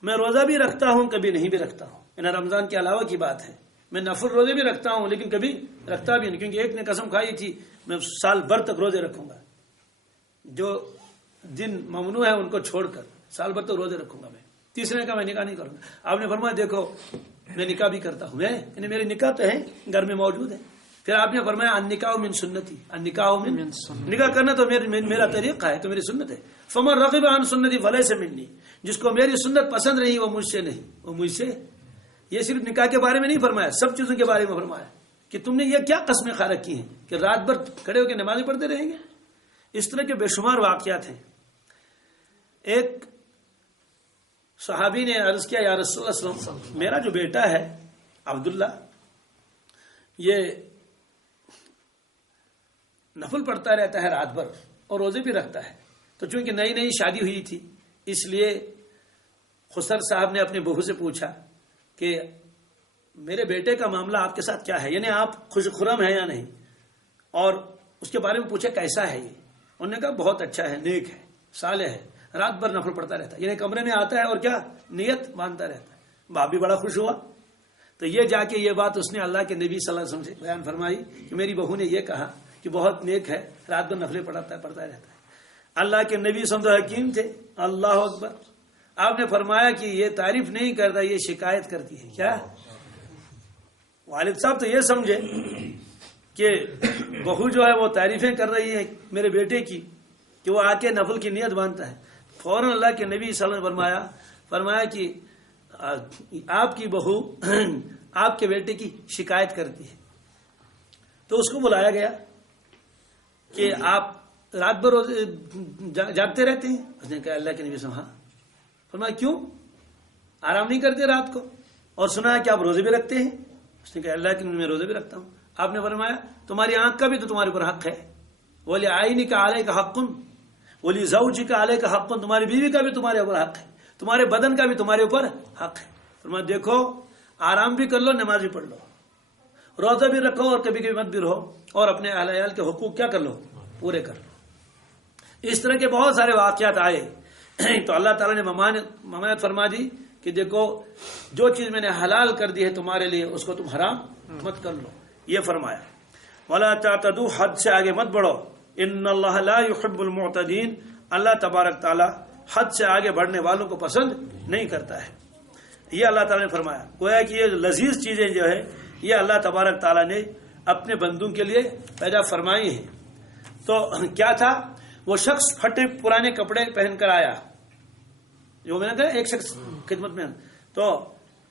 میں روزہ بھی رکھتا ہوں، کبھی نہیں بھی رکھتا ہوں، انہیں رمضان کے علاوہ کی بات ہے، میں نفل روزے بھی رکھتا ہوں لیکن کبھی رکھتا بھی نہیں، کیونکہ ایک نے قسم کھائی تھی میں سال بھر تک روزے رکھوں گا، جو دن ممنوع ہے ان کو چھوڑ کر سال بھر تک روزے رکھوں گا میں۔ تیسرے نے کہا میں نکاح نہیں کروں گا۔ آپ نے فرمایا دیکھو میں نکاح بھی کرتا ہوں، میں میرے نکاح تو ہے گھر میں موجود ہے۔ پھر آپ نے فرمایا النکاح من سنتی، النکاح من سنتی، نکاح کرنا تو میرا طریقہ ہے، تو میری سنت ہے۔ فمن رغب عن سنتی فلیس منی، جس کو میری سنت پسند نہیں وہ مجھ سے نہیں، وہ مجھ سے۔ یہ صرف نکاح کے بارے میں نہیں فرمایا، سب چیزوں کے بارے میں فرمایا کہ تم نے یہ کیا قسمیں کھا رکھی ہیں کہ رات بھر کھڑے ہو کے نمازیں پڑھتے رہیں گے۔ اس طرح کے بے شمار واقعات ہیں۔ ایک صحابی نے عرض کیا یا رسول اللہ صلی اللہ علیہ وسلم، میرا جو بیٹا ہے عبداللہ یہ نفل پڑھتا رہتا ہے رات بھر اور روزے بھی رکھتا ہے، تو چونکہ نئی نئی شادی ہوئی تھی اس لیے خسر صاحب نے اپنی بہو سے پوچھا کہ میرے بیٹے کا معاملہ آپ کے ساتھ کیا ہے، یعنی آپ خوش خرم ہیں یا نہیں، اور اس کے بارے میں پوچھا کیسا ہے یہ۔ انہوں نے کہا بہت اچھا ہے، نیک ہے، صالح ہے، رات بھر نفل پڑھتا رہتا ہے، یعنی کمرے میں آتا ہے اور کیا نیت باندھتا رہتا ہے۔ باپ بھی بڑا خوش ہوا، تو یہ جا کے یہ بات اس نے اللہ کے نبی صلی اللہ علیہ وسلم سے بیان فرمائی کہ میری بہو نے یہ کہا کہ بہت نیک ہے، رات بھر نفلیں پڑھتا رہتا ہے۔ اللہ کے نبی صلی اللہ علیہ وسلم حکیم تھے، اللہ اکبر۔ آپ نے فرمایا کہ یہ تعریف نہیں کرتا، یہ شکایت کرتی ہے۔ کیا والد صاحب تو یہ سمجھے کہ بہو جو ہے وہ تعریفیں کر رہی ہے میرے بیٹے کی کہ وہ آ کے نفل کی نیت باندھتا ہے۔ فوراً اللہ کے نبی صلی اللہ علیہ وسلم فرمایا کہ آپ کی بہو آپ کے بیٹے کی شکایت کرتی ہے۔ تو اس کو بلایا گیا کہ آپ رات بھر جاگتے رہتے ہیں؟ اس نے کہا اللہ کے نبی صلی اللہ علیہ وسلم ہاں۔ فرمایا کیوں آرام نہیں کرتے رات کو؟ اور سنا ہے کہ آپ روزے بھی رکھتے ہیں؟ اس نے کہا اللہ کے نبی میں روزے بھی رکھتا ہوں۔ آپ نے فرمایا تمہاری آنکھ کا بھی تو تمہارے اوپر حق ہے، ولی آئینی کا علیہ کا حق، ولی زوجی کا علیہ کا حق، تمہاری بیوی کا بھی تمہارے اوپر حق ہے، تمہارے بدن کا بھی تمہارے اوپر حق ہے۔ فرمایا دیکھو آرام بھی کر لو، نماز بھی پڑھ لو، روزہ بھی رکھو اور کبھی کبھی مت بھی رہو، اور اپنے اہل عیال کے حقوق کیا کر لو، پورے کر لو۔ اس طرح کے بہت سارے واقعات آئے تو اللہ تعالیٰ نے ممانعت فرما دی کہ دیکھو جو چیز میں نے حلال کر دی ہے تمہارے لیے اس کو تم حرام مت کر لو، یہ فرمایا۔ ولا تعتدوا، حد سے آگے مت بڑھو، ان اللہ لا يحب المعتدین، اللہ تبارک تعالیٰ حد سے آگے بڑھنے والوں کو پسند نہیں کرتا ہے۔ یہ اللہ تعالیٰ نے فرمایا۔ گویا کہ یہ لذیذ چیزیں جو ہے یہ اللہ تبارک تعالیٰ نے اپنے بندوں کے لیے پیدا فرمائی ہیں۔ تو کیا تھا؟ وہ شخص پھٹے پرانے کپڑے پہن کر آیا، جو میں نے کہا ایک شخص خدمت میں، تو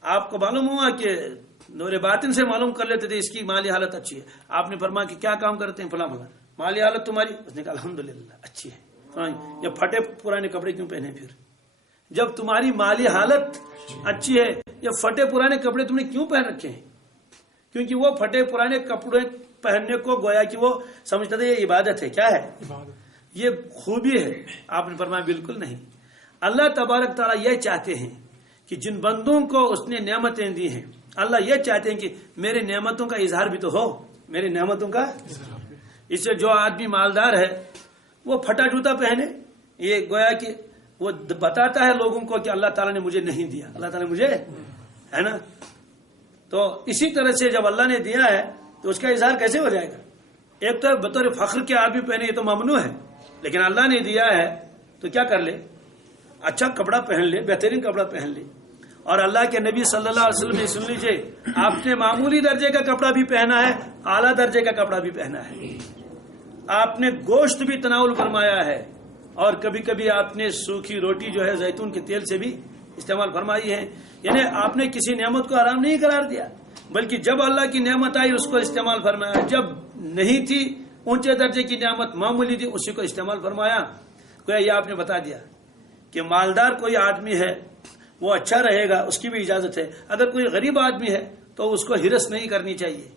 آپ کو معلوم ہوا کہ نور باطن سے معلوم کر لیتے تھے اس کی مالی حالت اچھی ہے. آپ نے فرمایا کہ کیا کام کرتے ہیں؟ فلاں فلاں. مالی حالت تمہاری؟ اس نے کہا الحمدللہ اچھی ہے. یہ پھٹے پرانے کپڑے کیوں پہنے؟ پھر جب تمہاری مالی حالت اچھی ہے، یہ پھٹے پرانے کپڑے تم نے کیوں پہن رکھے ہیں؟ کیونکہ وہ پھٹے پرانے کپڑے پہننے کو گویا کہ وہ سمجھتا تھا یہ عبادت ہے. کیا ہے؟ یہ خوبی ہے. آپ نے فرمایا بالکل نہیں. اللہ تبارک تعالیٰ یہ چاہتے ہیں کہ جن بندوں کو اس نے نعمتیں دی ہیں، اللہ یہ چاہتے ہیں کہ میرے نعمتوں کا اظہار بھی تو ہو، میری نعمتوں کا. اس سے جو آدمی مالدار ہے وہ پھٹا جوتا پہنے، یہ گویا کہ وہ بتاتا ہے لوگوں کو کہ اللہ تعالیٰ نے مجھے نہیں دیا، اللہ تعالیٰ نے مجھے، ہے نا. تو اسی طرح سے جب اللہ نے دیا ہے تو اس کا اظہار کیسے ہو جائے گا؟ ایک تو بطور فخر کے آدمی پہنے یہ تو ممنوع ہے، لیکن اللہ نے دیا ہے تو کیا کر لے؟ اچھا کپڑا پہن لے، بہترین کپڑا پہن لے. اور اللہ کے نبی صلی اللہ علیہ وسلم نے سن لیجئے، آپ نے معمولی درجے کا کپڑا بھی پہنا ہے، اعلیٰ درجے کا کپڑا بھی پہنا ہے. آپ نے گوشت بھی تناول فرمایا ہے، اور کبھی کبھی آپ نے سوکھی روٹی جو ہے زیتون کے تیل سے بھی استعمال فرمائی ہے. یعنی آپ نے کسی نعمت کو حرام نہیں قرار دیا، بلکہ جب اللہ کی نعمت آئی اس کو استعمال فرمایا، جب نہیں تھی اونچے درجے کی نعمت معمولی تھی اسی کو استعمال فرمایا. کوئی یہ آپ نے بتا دیا کہ مالدار کوئی آدمی ہے وہ اچھا رہے گا، اس کی بھی اجازت ہے. اگر کوئی غریب آدمی ہے تو اس کو ہرس نہیں کرنی چاہیے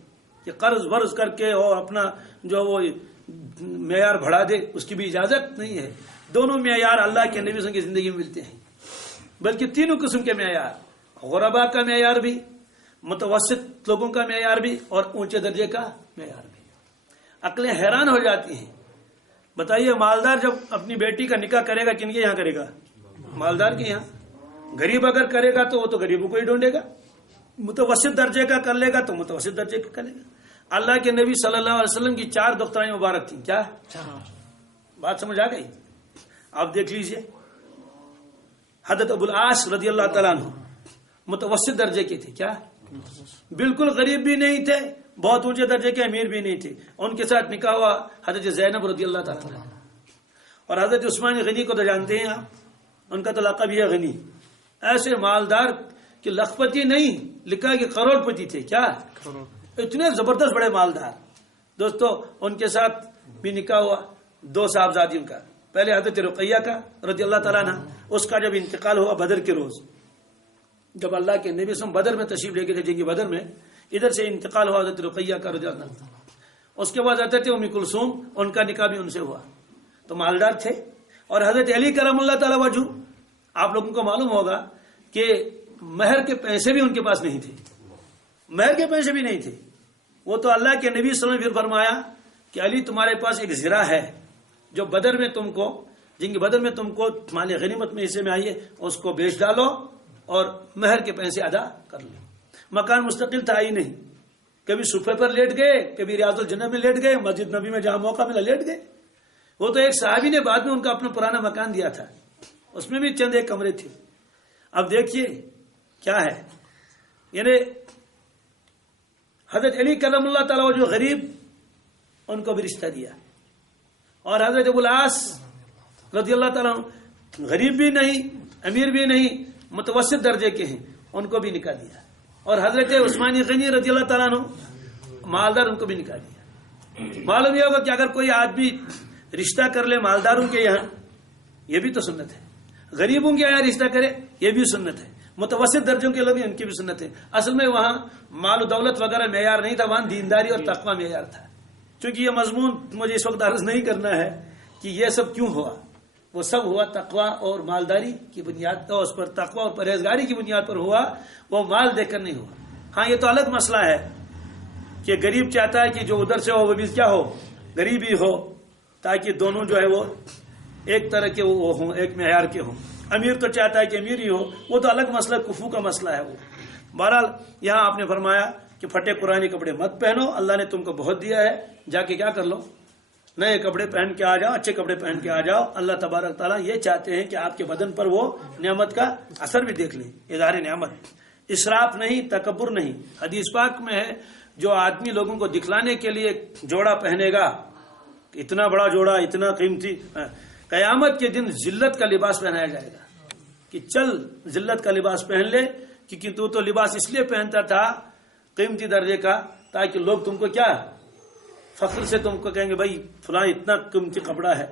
کہ قرض ورض کر کے اور اپنا جو وہ معیار بڑھا دے، اس کی بھی اجازت نہیں ہے. دونوں معیار اللہ کے نبی صلی اللہ علیہ وسلم کی زندگی میں ملتے ہیں، بلکہ تینوں قسم کے معیار، غربا کا معیار بھی، متوسط لوگوں کا معیار بھی، اور اونچے درجے کا معیار بھی. عقلیں حیران ہو جاتی ہیں. بتائیے مالدار جب اپنی بیٹی کا نکاح کرے گا کن کے یہاں کرے گا؟ مالدار کے یہاں. غریب اگر کرے گا تو وہ تو غریبوں کو ہی ڈھونڈے گا، متوسط درجے کا کر لے گا تو متوسط درجے کا کرے گا. اللہ کے نبی صلی اللہ علیہ وسلم کی 4 دخترائیں مبارک تھیں. کیا بات سمجھ آ گئی؟ آپ دیکھ لیجئے. حضرت ابو العاص رضی اللہ تعالیٰ عنہ متوسط درجے کے تھے. کیا؟ بالکل غریب بھی نہیں تھے، بہت اونچے درجے کے امیر بھی نہیں تھے. ان کے ساتھ نکاح ہوا حضرت زینب رضی اللہ تعالیٰ عنہ. اور حضرت عثمان غنی کو تو جانتے ہیں آپ، ان کا تو لقب بھی ہے غنی. ایسے مالدار کہ لکھپتی نہیں، لکھا کہ کروڑ پتی تھے. کیا؟ اتنے زبردست بڑے مالدار. دوستو ان کے ساتھ بھی نکاح ہوا 2 صاحبزادیوں کا. پہلے حضرت رقیہ کا رضی اللہ تعالیٰ عنہ، اس کا جب انتقال ہوا بدر کے روز، جب اللہ کے نبی صلی اللہ علیہ وسلم بدر میں تشریف لے کے تھے، جنگی بدر میں، ادھر سے انتقال ہوا حضرت رقیہ کا رضی اللہ عنہ. اس کے بعد حضرت ام کلثوم، ان کا نکاح بھی ان سے ہوا. تو مالدار تھے. اور حضرت علی کرم اللہ تعالیٰ وجہ، آپ لوگوں کو معلوم ہوگا کہ مہر کے پیسے بھی ان کے پاس نہیں تھے، مہر کے پیسے بھی نہیں تھے. وہ تو اللہ کے نبی صلی اللہ علیہ وسلم نے فرمایا کہ علی تمہارے پاس ایک زرہ ہے جو بدر میں تم کو، جنگ بدر میں تم کو مال غنیمت میں حصے میں آئیے، اس کو بیچ ڈالو اور مہر کے پیسے ادا کر لو. مکان مستقل تھا ہی نہیں، کبھی صفحے پر لیٹ گئے، کبھی ریاض الجنہ میں لیٹ گئے، مسجد نبی میں جہاں موقع ملا لیٹ گئے. وہ تو ایک صحابی نے بعد میں ان کا اپنا پرانا مکان دیا تھا، اس میں بھی چند ایک کمرے تھے. اب دیکھیے کیا ہے، یعنی حضرت علی کرم اللہ تعالیٰ جو غریب، ان کو بھی رشتہ دیا. اور حضرت ابو العاص رضی اللہ تعالیٰ غریب بھی نہیں، امیر بھی نہیں، متوسط درجے کے ہیں، ان کو بھی نکاح دیا. اور حضرت عثمان غنی رضی اللہ تعالیٰ مالدار، ان کو بھی نکاح دیا. معلوم یہ ہوگا کہ اگر کوئی آدمی رشتہ کر لے مالداروں کے یہاں، یہ بھی تو سنت ہے. غریبوں کے یہاں رشتہ کرے، یہ بھی سنت ہے. متوسط درجوں کے لوگ ان کی بھی سنت ہے. اصل میں وہاں مال و دولت وغیرہ معیار نہیں تھا، وہاں دینداری اور تقوی معیار تھا. چونکہ یہ مضمون مجھے اس وقت عرض نہیں کرنا ہے کہ یہ سب کیوں ہوا، وہ سب ہوا تقوی اور مالداری کی بنیاد پر، اس پر تقوی اور پرہیزگاری کی بنیاد پر ہوا، وہ مال دیکھ کر نہیں ہوا. ہاں یہ تو الگ مسئلہ ہے کہ غریب چاہتا ہے کہ جو ادھر سے ہو وہ بھی کیا ہو، غریب ہی ہو، تاکہ دونوں جو ہے وہ ایک طرح کے وہ ہوں، ایک معیار کے ہوں. امیر تو چاہتا ہے کہ امیر ہی ہو، وہ تو الگ مسئلہ، کفو کا مسئلہ ہے وہ. بہرحال یہاں آپ نے فرمایا کہ پھٹے پرانے کپڑے مت پہنو، اللہ نے تم کو بہت دیا ہے، جا کے کیا کر لو، نئے کپڑے پہن کے آ جاؤ، اچھے کپڑے پہن کے آ جاؤ. اللہ تبارک تعالیٰ یہ چاہتے ہیں کہ آپ کے بدن پر وہ نعمت کا اثر بھی دیکھ لیں. اظہار نعمت، اسراف نہیں، تکبر نہیں. حدیث پاک میں ہے جو آدمی لوگوں کو دکھلانے کے لیے جوڑا پہنے گا اتنا بڑا جوڑا، اتنا قیمتی. قیامت کے دن ذلت کا لباس پہنایا جائے گا کہ چل ذلت کا لباس پہن لے، کیونکہ تو لباس اس لیے پہنتا تھا قیمتی درجے کا تاکہ لوگ تم کو کیا فخر سے تم کو کہیں گے بھائی فلاں اتنا قیمتی کپڑا ہے.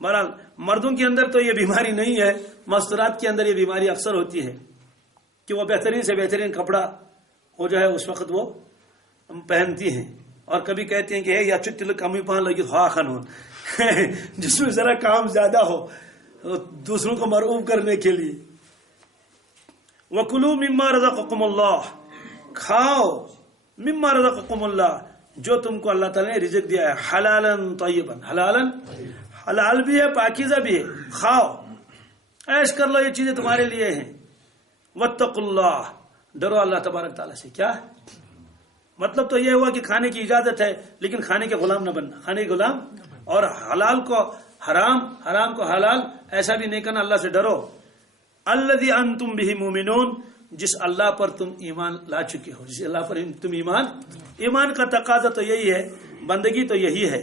بہرحال مردوں کے اندر تو یہ بیماری نہیں ہے، مستورات کے اندر یہ بیماری اکثر ہوتی ہے کہ وہ بہترین سے بہترین کپڑا وہ جو ہے اس وقت وہ پہنتی ہیں، اور کبھی کہتے ہیں کہ یا چٹل کمی پہن لگی ہوا خانون جس میں ذرا کام زیادہ ہو دوسروں کو مرعوب کرنے کے لیے. وَكُلُوا مِمَّا رَزَقَكُمُ اللَّهُ، کھاؤ مما رزقکم اللہ، جو تم کو اللہ تعالیٰ نے رزق دیا ہے، حلالاً طیباً، حلالاً حلال بھی ہے پاکیزہ بھی ہے، کھاؤ عیش کر لو، یہ چیزیں تمہارے لیے ہیں. واتقوا اللہ، ڈرو اللہ تبارک تعالیٰ سے. کیا مطلب تو یہ ہوا کہ کھانے کی اجازت ہے لیکن کھانے کے غلام نہ بننا، کھانے کے غلام، اور حلال کو حرام، حرام کو حلال ایسا بھی نہیں کرنا. اللہ سے ڈرو. الذی انتم بہ مومنون، جس اللہ پر تم ایمان لا چکے ہو، جس اللہ پر تم ایمان کا تقاضا تو یہی ہے، بندگی تو یہی ہے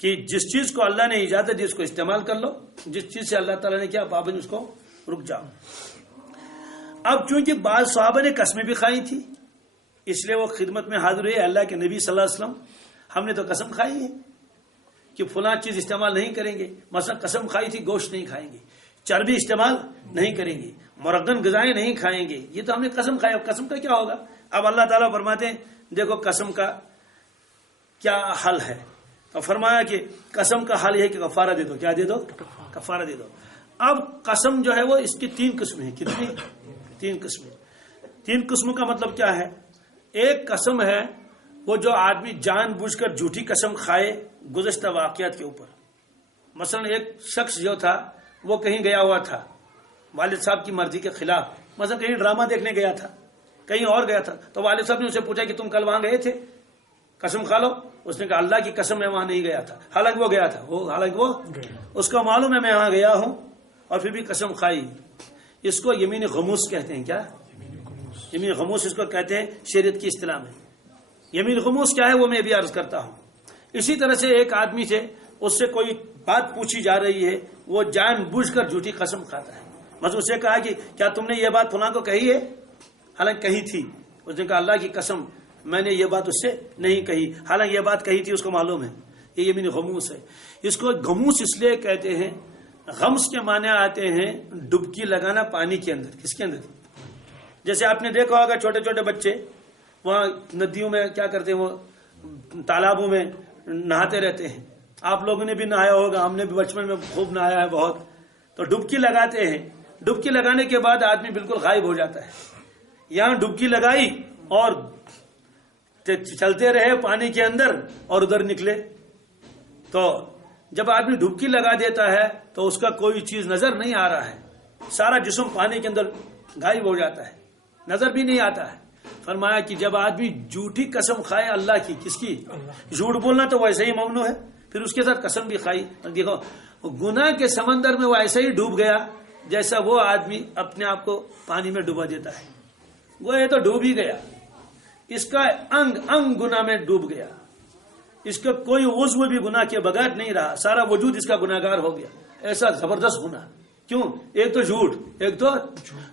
کہ جس چیز کو اللہ نے اجازت دی اس کو استعمال کر لو، جس چیز سے اللہ تعالیٰ نے کیا پابند اس کو رک جاؤ. اب چونکہ بعض صحابہ نے قسمیں بھی کھائی تھی اس لیے وہ خدمت میں حاضر ہوئے اللہ کے نبی صلی اللہ علیہ وسلم، ہم نے تو قسم کھائی ہے کہ فلاں چیز استعمال نہیں کریں گے. مثلا قسم کھائی تھی گوشت نہیں کھائیں گے، چربی استعمال نہیں کریں گے، مرغن غذائیں نہیں کھائیں گے، یہ تو ہم نے قسم کھائی. اب قسم کا کیا ہوگا؟ اب اللہ تعالیٰ فرماتے ہیں دیکھو قسم کا کیا حل ہے، تو فرمایا کہ قسم کا حل یہ ہے کہ کفارہ دے دو. کیا دے دو؟ کفارہ دے دو. اب قسم جو ہے وہ اس کی 3 قسمیں ہیں. کتنی؟ 3 قسمیں. 3 قسموں کا مطلب کیا ہے؟ ایک قسم ہے وہ جو آدمی جان بوجھ کر جھوٹی قسم کھائے گزشتہ واقعات کے اوپر. مثلا ایک شخص جو تھا وہ کہیں گیا ہوا تھا والد صاحب کی مرضی کے خلاف، مثلا کہیں ڈرامہ دیکھنے گیا تھا، کہیں اور گیا تھا، تو والد صاحب نے اسے پوچھا کہ تم کل وہاں گئے تھے، قسم کھا لو. اس نے کہا اللہ کی قسم میں وہاں نہیں گیا تھا، حالانکہ وہ گیا تھا، حالانکہ وہ اس کو معلوم ہے میں وہاں گیا ہوں اور پھر بھی قسم کھائی. اس کو یمین غموس کہتے ہیں. کیا یمین غموس اس کو کہتے ہیں شریعت کی اصطلاح میں. یمین غموس کیا ہے وہ میں بھی عرض کرتا ہوں. اسی طرح سے ایک آدمی سے اس سے کوئی بات پوچھی جا رہی ہے، وہ جان بوجھ کر جھوٹی قسم کھاتا ہے. مطلب اسے کہا کہ کیا تم نے یہ بات فلاں کو کہی ہے، حالانکہ کہی تھی. اس نے کہا اللہ کی قسم میں نے یہ بات اس سے نہیں کہی، حالانکہ یہ بات کہی تھی، اس کو معلوم ہے. یہ یمین غموس ہے. اس کو غموس اس لیے کہتے ہیں، غمس کے معنی آتے ہیں ڈبکی لگانا پانی کے اندر. کس کے اندر؟ جیسے آپ نے دیکھا ہوگا چھوٹے چھوٹے بچے وہاں ندیوں میں کیا کرتے ہیں، وہ تالابوں میں نہاتے رہتے ہیں. آپ لوگوں نے بھی نہایا ہوگا، ہم نے بھی بچپن میں خوب نہایا ہے بہت. تو ڈبکی لگاتے ہیں، ڈبکی لگانے کے بعد آدمی بالکل غائب ہو جاتا ہے. یہاں ڈبکی لگائی اور چلتے رہے پانی کے اندر اور ادھر نکلے. تو جب آدمی ڈبکی لگا دیتا ہے تو اس کا کوئی چیز نظر نہیں آ رہا ہے، سارا جسم پانی کے اندر غائب ہو جاتا ہے، نظر بھی نہیں آتا ہے. فرمایا کہ جب آدمی جھوٹی قسم کھائے اللہ کی، کس کی؟ جھوٹ بولنا تو ویسے ہی ممنوع ہے، پھر اس کے ساتھ قسم بھی کھائی. دیکھو گناہ کے سمندر میں وہ ایسے ہی ڈوب گیا جیسا وہ آدمی اپنے آپ کو پانی میں ڈوبا دیتا ہے. وہ یہ تو ڈوب ہی گیا، اس کا انگ انگ گناہ میں ڈوب گیا، اس کا کوئی عضو بھی گناہ کے بغیر نہیں رہا، سارا وجود اس کا گناہگار ہو گیا. ایسا زبردست گناہ. کیوں؟ ایک تو جھوٹ، ایک تو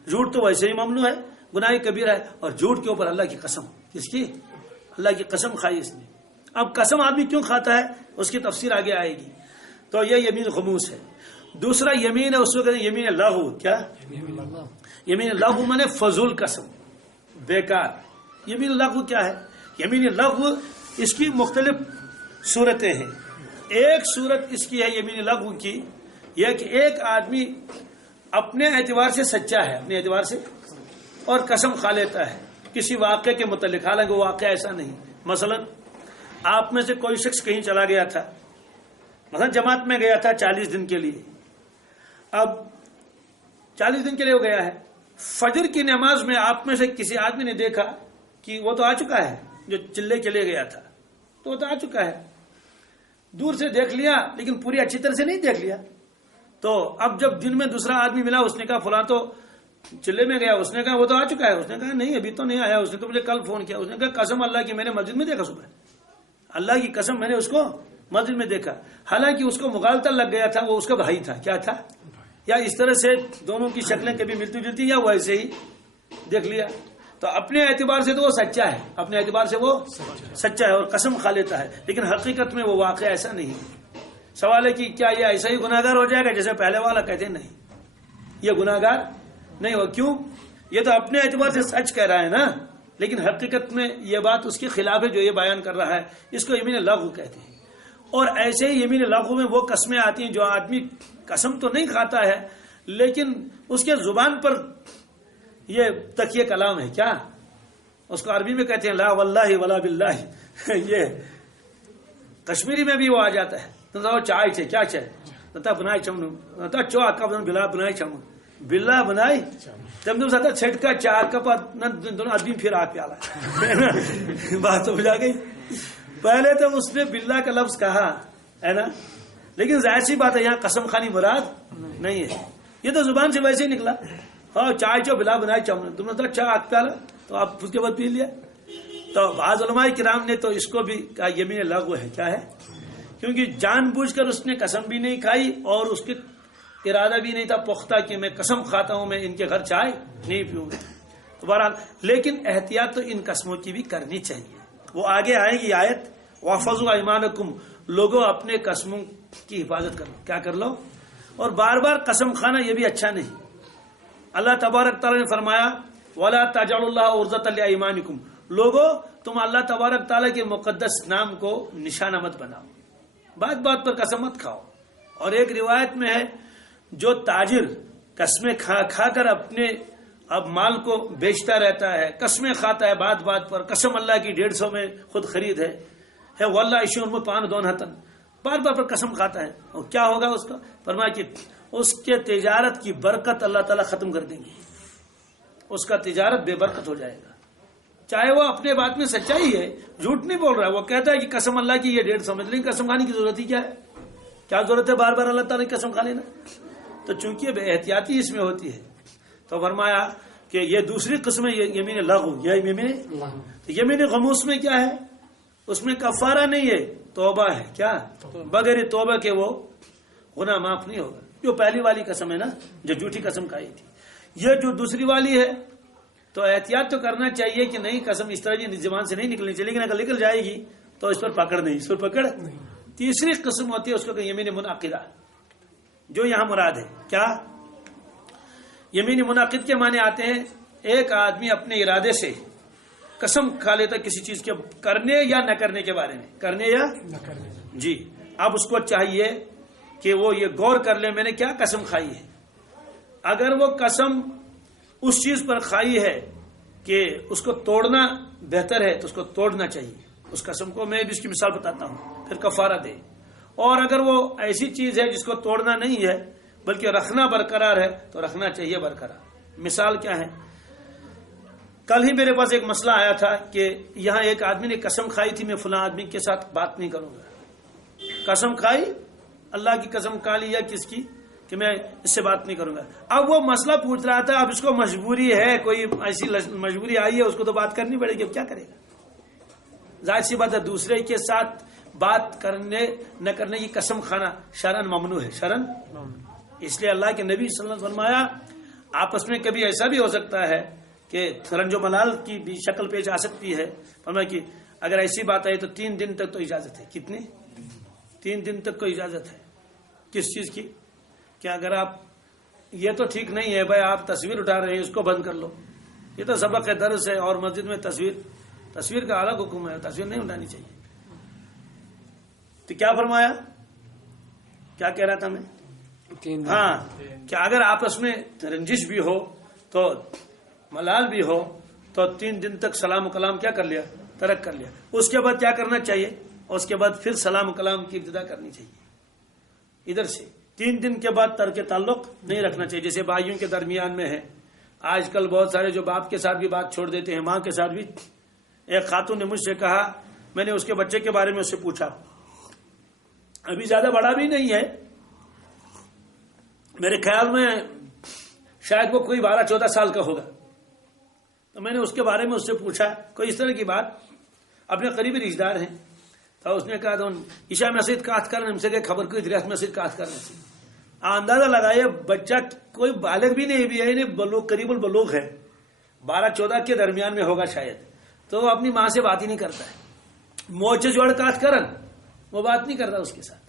جھوٹ تو ویسے ہی ممنوع ہے، گناہ کبیرہ ہے، اور جھوٹ کے اوپر اللہ کی قسم. کس کی؟ اللہ کی قسم کھائی اس نے. اب قسم آدمی کیوں کھاتا ہے اس کی تفسیر آگے آئے گی. تو یہ یمین غموس ہے. دوسرا یمین ہے اس کو کہتے ہیں یمین لغو. کیا؟ یمین لغو مانے فضول قسم، بیکار. یمین لغو کیا ہے؟ یمین لغو اس کی مختلف صورتیں ہیں. ایک صورت اس کی ہے یمین لغو کی، یہ کہ ایک آدمی اپنے اعتبار سے سچا ہے، اپنے اعتبار سے، اور قسم کھا لیتا ہے کسی واقعے کے متعلق، حالانکہ وہ واقعہ ایسا نہیں. مثلا آپ میں سے کوئی شخص کہیں چلا گیا تھا، مثلا جماعت میں گیا تھا 40 دن کے لیے. اب 40 دن کے لیے ہو گیا ہے، فجر کی نماز میں آپ میں سے کسی آدمی نے دیکھا کہ وہ تو آ چکا ہے، جو چلے کے لیے گیا تھا تو وہ تو آ چکا ہے. دور سے دیکھ لیا لیکن پوری اچھی طرح سے نہیں دیکھ لیا. تو اب جب دن میں دوسرا آدمی ملا، اس نے کہا فلاں تو چلے میں گیا، اس نے کہا وہ تو آ چکا ہے. اس نے کہا نہیں ابھی تو نہیں آیا، اس نے تو مجھے کل فون کیا. اس نے کہا قسم اللہ کی میں نے مسجد میں دیکھا صبح، اللہ کی قسم میں نے اس کو مسجد میں دیکھا، حالانکہ اس کو مغالطہ لگ گیا تھا، وہ اس کا بھائی تھا، کیا تھا، یا اس طرح سے دونوں کی شکلیں کبھی ملتی جلتی یا وہ ایسے ہی دیکھ لیا، تو اپنے اعتبار سے تو وہ سچا ہے، اپنے اعتبار سے وہ سچا ہے اور قسم کھا لیتا ہے، لیکن حقیقت میں وہ واقعہ ایسا نہیں ہے۔ سوال ہے کہ کیا یہ ایسا ہی گناہگار ہو جائے گا جیسے پہلے والا؟ کہتے ہیں نہیں، یہ گناہگار نہیں ہو۔ کیوں؟ یہ تو اپنے اعتبار سے سچ کہہ رہا ہے نا، لیکن حقیقت میں یہ بات اس کے خلاف ہے جو یہ بیان کر رہا ہے، اس کو یمین لغو کہتے ہیں۔ اور ایسے ہی یمین لغو میں وہ قسمیں آتی ہیں جو آدمی قسم تو نہیں کھاتا ہے لیکن اس کے زبان پر یہ تکیہ کلام ہے، کیا اس کو عربی میں کہتے ہیں لا واللہ ولا باللہ، یہ کشمیری میں بھی وہ آ جاتا ہے، تو چائے چھے کیا چھے تا بنائی چمنو تا چو اکا بلا بنائی چمنو بلا بنائی تم تم ستا چھٹکا چار کا دونوں آدمی پھر آ پیالا بات تو بجا گئی۔ پہلے تو اس نے بلا کا لفظ کہا ہے نا، لیکن ظاہر سی بات ہے یہاں قسم خانی مراد نہیں ہے، یہ تو زبان سے ویسے ہی نکلا، ہاں چائے چو بلا بنائی چمنو، تم نے کہا چا آگ پیالا تو آپ اس کے بعد پی لیا۔ تو بعض علماء کرام نے تو اس کو بھی کہا یمین لغو ہے، کیا ہے، کیونکہ جان بوجھ کر اس نے قسم بھی نہیں کھائی اور اس کے ارادہ بھی نہیں تھا پختہ کہ میں قسم کھاتا ہوں میں ان کے گھر چائے نہیں پیوں گا۔ تو بہرحال لیکن احتیاط تو ان قسموں کی بھی کرنی چاہیے، وہ آگے آئے گی آیت واحفظوا ایمانکم، لوگوں اپنے قسموں کی حفاظت کر لو، کیا کر لو، اور بار بار قسم کھانا یہ بھی اچھا نہیں۔ اللہ تبارک تعالیٰ نے فرمایا ولا تجعلوا اللہ عرضۃ لایمانکم، لوگوں تم اللہ تبارک تعالیٰ کے مقدس نام کو نشانہ مت بناؤ، بات بات پر قسم مت کھاؤ۔ اور ایک روایت میں ہے جو تاجر قسمیں کھا کھا کر اپنے اب مال کو بیچتا رہتا ہے، قسمیں کھاتا ہے بات بات پر، قسم اللہ کی 150 میں خود خرید ہے واللہ اشون میں پان دون ہتن، بار بار پر قسم کھاتا ہے، اور کیا ہوگا اس کا؟ فرمایا کہ اس کے تجارت کی برکت اللہ تعالیٰ ختم کر دیں گے، اس کا تجارت بے برکت ہو جائے گا، چاہے وہ اپنے بات میں سچائی ہے، جھوٹ نہیں بول رہا ہے، وہ کہتا ہے کہ قسم اللہ کی یہ 150 میں، لیکن قسم کھانے کی ضرورت ہی کیا ہے، کیا ضرورت ہے بار بار اللہ تعالیٰ کی قسم کھا لینا؟ تو چونکہ بے احتیاطی اس میں ہوتی ہے، تو فرمایا کہ یہ دوسری قسم ہے یمین لغو، یہ یمین غموس میں کیا ہے، اس میں کفارہ نہیں ہے، توبہ ہے، کیا بغیر توبہ کے وہ گناہ معاف نہیں ہوگا، جو پہلی والی قسم ہے نا جو جھوٹی قسم کھائی تھی، یہ جو دوسری والی ہے تو احتیاط تو کرنا چاہیے کہ نہیں قسم اس طرح کی زبان سے نہیں نکلنی چاہیے، لیکن اگر نکل جائے گی تو اس پر پکڑ نہیں، اس پر پکڑ۔ تیسری قسم ہوتی ہے اس کو کہ یمین منعقدہ، جو یہاں مراد ہے، کیا یمین منعقد کے معنی آتے ہیں ایک آدمی اپنے ارادے سے قسم کھا لیتا کسی چیز کے کرنے یا نہ کرنے کے بارے میں، کرنے یا نہ کرنے، جی اب اس کو چاہیے کہ وہ یہ غور کر لے میں نے کیا قسم کھائی ہے، اگر وہ قسم اس چیز پر کھائی ہے کہ اس کو توڑنا بہتر ہے تو اس کو توڑنا چاہیے، اس قسم کو میں بھی اس کی مثال بتاتا ہوں پھر کفارہ دے، اور اگر وہ ایسی چیز ہے جس کو توڑنا نہیں ہے بلکہ رکھنا برقرار ہے تو رکھنا چاہیے برقرار۔ مثال کیا ہے، کل ہی میرے پاس ایک مسئلہ آیا تھا کہ یہاں ایک آدمی نے قسم کھائی تھی میں فلاں آدمی کے ساتھ بات نہیں کروں گا، قسم کھائی، اللہ کی قسم کھا لی یا کس کی کہ میں اس سے بات نہیں کروں گا، اب وہ مسئلہ پوچھ رہا تھا، اب اس کو مجبوری ہے، کوئی ایسی مجبوری آئی ہے اس کو تو بات کرنی پڑے گی، اب کیا کرے گا؟ ظاہر سی بات ہے دوسرے کے ساتھ بات کرنے نہ کرنے کی قسم کھانا شرعن ممنوع ہے، شرعن، اس لیے اللہ کے نبی صلی اللہ علیہ وسلم فرمایا آپس میں کبھی ایسا بھی ہو سکتا ہے کہ رنج و ملال کی بھی شکل پیش آ سکتی ہے، فرمایا کہ اگر ایسی بات آئی تو 3 دن تک تو اجازت ہے، کتنی 3 دن تک کو اجازت ہے، کس چیز کی، کہ اگر آپ یہ تو ٹھیک نہیں ہے بھائی آپ تصویر اٹھا رہے ہیں اس کو بند کر لو، یہ تو سبق ہے درس ہے، اور مسجد میں تصویر کا الگ حکم ہے، تصویر نہیں اٹھانی چاہیے، تو کیا فرمایا، کیا کہہ رہا تھا میں، ہاں کہ اگر آپس میں رنجش بھی ہو تو ملال بھی ہو تو 3 دن تک سلام و کلام کیا کر لیا، ترک کر لیا، اس کے بعد کیا کرنا چاہیے، اس کے بعد پھر سلام و کلام کی ابتدا کرنی چاہیے، ادھر سے 3 دن کے بعد ترک تعلق نہیں رکھنا چاہیے، جیسے بھائیوں کے درمیان میں ہے آج کل بہت سارے جو باپ کے ساتھ بھی بات چھوڑ دیتے ہیں، ماں کے ساتھ بھی۔ ایک خاتون نے مجھ سے کہا، میں نے اس کے بچے کے بارے میں اس سے پوچھا، ابھی زیادہ بڑا بھی نہیں ہے، میرے خیال میں شاید وہ کوئی 12-14 سال کا ہوگا، تو میں نے اس کے بارے میں اس سے پوچھا کوئی اس طرح کی بات، اپنے قریبی رشتہ دار ہیں، تو اس نے کہا تو عشاء مسجد کات کرنے سے کہ خبر کوئی دریافت مسجد کات کرنے سے اندازہ لگائے بچہ کوئی بالغ بھی نہیں بھی ہے، بلوغ قریب البلوغ ہے، 12-14 کے درمیان میں ہوگا شاید، تو وہ اپنی ماں سے بات ہی نہیں کرتا ہے، موچے جوڑ کات کرن وہ بات نہیں کرتا اس کے ساتھ.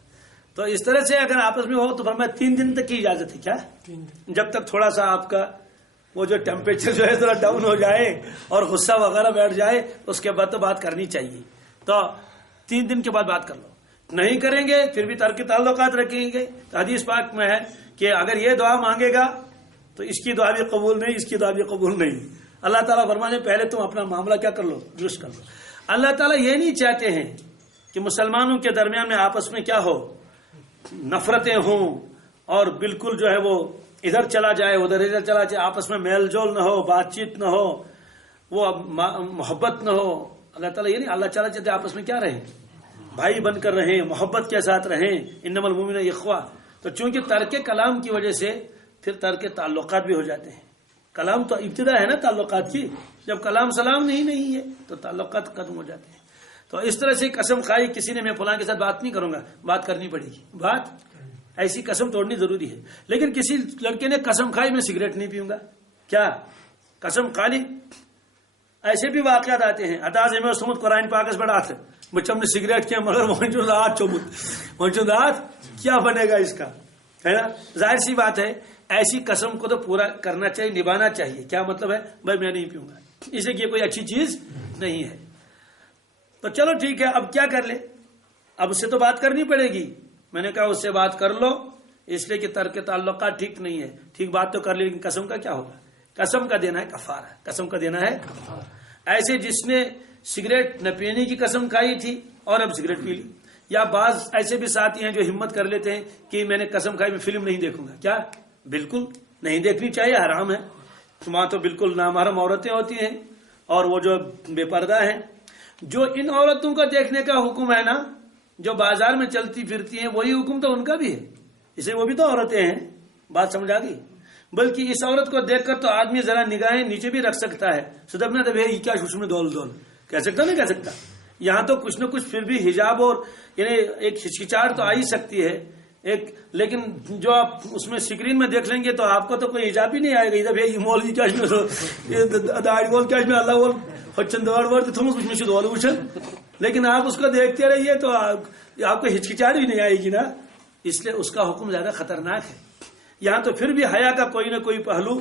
تو اس طرح سے اگر آپس میں ہو تو فرمایا 3 دن تک کی اجازت ہے. کیا 3 دن، جب تک تھوڑا سا آپ کا وہ جو ٹیمپریچر جو ہے تھوڑا ڈاؤن ہو جائے اور غصہ وغیرہ بیٹھ جائے اس کے بعد تو بات کرنی چاہیے. تو 3 دن کے بعد بات کر لو. نہیں کریں گے پھر بھی ترک تعلقات رکھیں گے تو حدیث پاک میں ہے کہ اگر یہ دعا مانگے گا تو اس کی دعا بھی قبول نہیں، اس کی دعا بھی قبول نہیں. اللہ تعالیٰ فرمانے پہلے تم اپنا معاملہ کیا کر لو، درست کر لو. اللہ تعالیٰ یہ نہیں چاہتے ہیں کہ مسلمانوں کے درمیان میں آپس میں کیا ہو، نفرتیں ہوں اور بالکل جو ہے وہ ادھر چلا جائے ادھر چلا جائے، آپس میں میل جول نہ ہو، بات چیت نہ ہو، وہ محبت نہ ہو. اللہ تعالیٰ یہ نہیں، اللہ تعالیٰ چاہتے آپس میں کیا رہیں، بھائی بن کر رہیں، محبت کے ساتھ رہیں. انما المؤمنون اخوہ. تو چونکہ ترک کلام کی وجہ سے پھر ترک تعلقات بھی ہو جاتے ہیں. کلام تو ابتدا ہے نا تعلقات کی، جب کلام سلام نہیں ہے تو تعلقات ختم ہو جاتے ہیں. تو اس طرح سے قسم کھائی کسی نے، میں فلاں کے ساتھ بات نہیں کروں گا، بات کرنی پڑے گی. بات ایسی قسم توڑنی ضروری ہے. لیکن کسی لڑکے نے قسم کھائی میں سگریٹ نہیں پیوں گا، کیا قسم کھا لی؟ ایسے بھی واقعات آتے ہیں. اداز میں سمت قرآن پاکس بڑا تھا بچوں نے سگریٹ کیا مگر موجودات کیا بنے گا اس کا، ہے نا. ظاہر سی بات ہے ایسی قسم کو تو پورا کرنا چاہیے، نبھانا چاہیے. کیا مطلب ہے بھائی میں نہیں پیوں گا، اسے یہ کوئی اچھی چیز نہیں ہے. تو چلو ٹھیک ہے، اب کیا کر لے، اب اس سے تو بات کرنی پڑے گی. میں نے کہا اس سے بات کر لو، اس لیے کہ ترک تعلقات ٹھیک نہیں ہے. ٹھیک بات تو کر لی، لیکن قسم کا کیا ہوگا؟ قسم کا دینا ہے کفارہ، قسم کا دینا ہے. ایسے جس نے سگریٹ نہ پینے کی قسم کھائی تھی اور اب سگریٹ پی لی. یا بعض ایسے بھی ساتھی ہیں جو ہمت کر لیتے ہیں کہ میں نے قسم کھائی میں فلم نہیں دیکھوں گا. کیا بالکل نہیں دیکھنی چاہیے، حرام ہے. وہاں تو بالکل نامحرم عورتیں ہوتی ہیں اور وہ جو بے پردہ ہیں. جو ان عورتوں کا دیکھنے کا حکم ہے نا، جو بازار میں چلتی پھرتی ہیں، وہی حکم تو ان کا بھی ہے. اسے وہ بھی تو عورتیں ہیں. بات سمجھ آ گئی؟ بلکہ اس عورت کو دیکھ کر تو آدمی ذرا نگاہیں نیچے بھی رکھ سکتا ہے. سدبنا تو بھائی کیا خوش میں دول دول کہہ سکتا نہیں کہہ سکتا. یہاں تو کچھ نہ کچھ پھر بھی حجاب اور یعنی ایک ہچکچاہٹ تو آ ہی سکتی ہے ایک. لیکن جو آپ اس میں اسکرین میں دیکھ لیں گے تو آپ کو تو کوئی حجاب ہی نہیں آئے گا. ادھر بھائی مولوی کیا داڑھی بول کیا میں اللہ بول فچن دوڑ وڑ تو تم کچھ دول وچن. لیکن آپ اس کو دیکھتے رہیے تو آپ کو ہچکچاہٹ بھی نہیں آئے گی نا. اس لیے اس کا حکم زیادہ خطرناک ہے. یہاں تو پھر بھی حیا کا کوئی نہ کوئی پہلو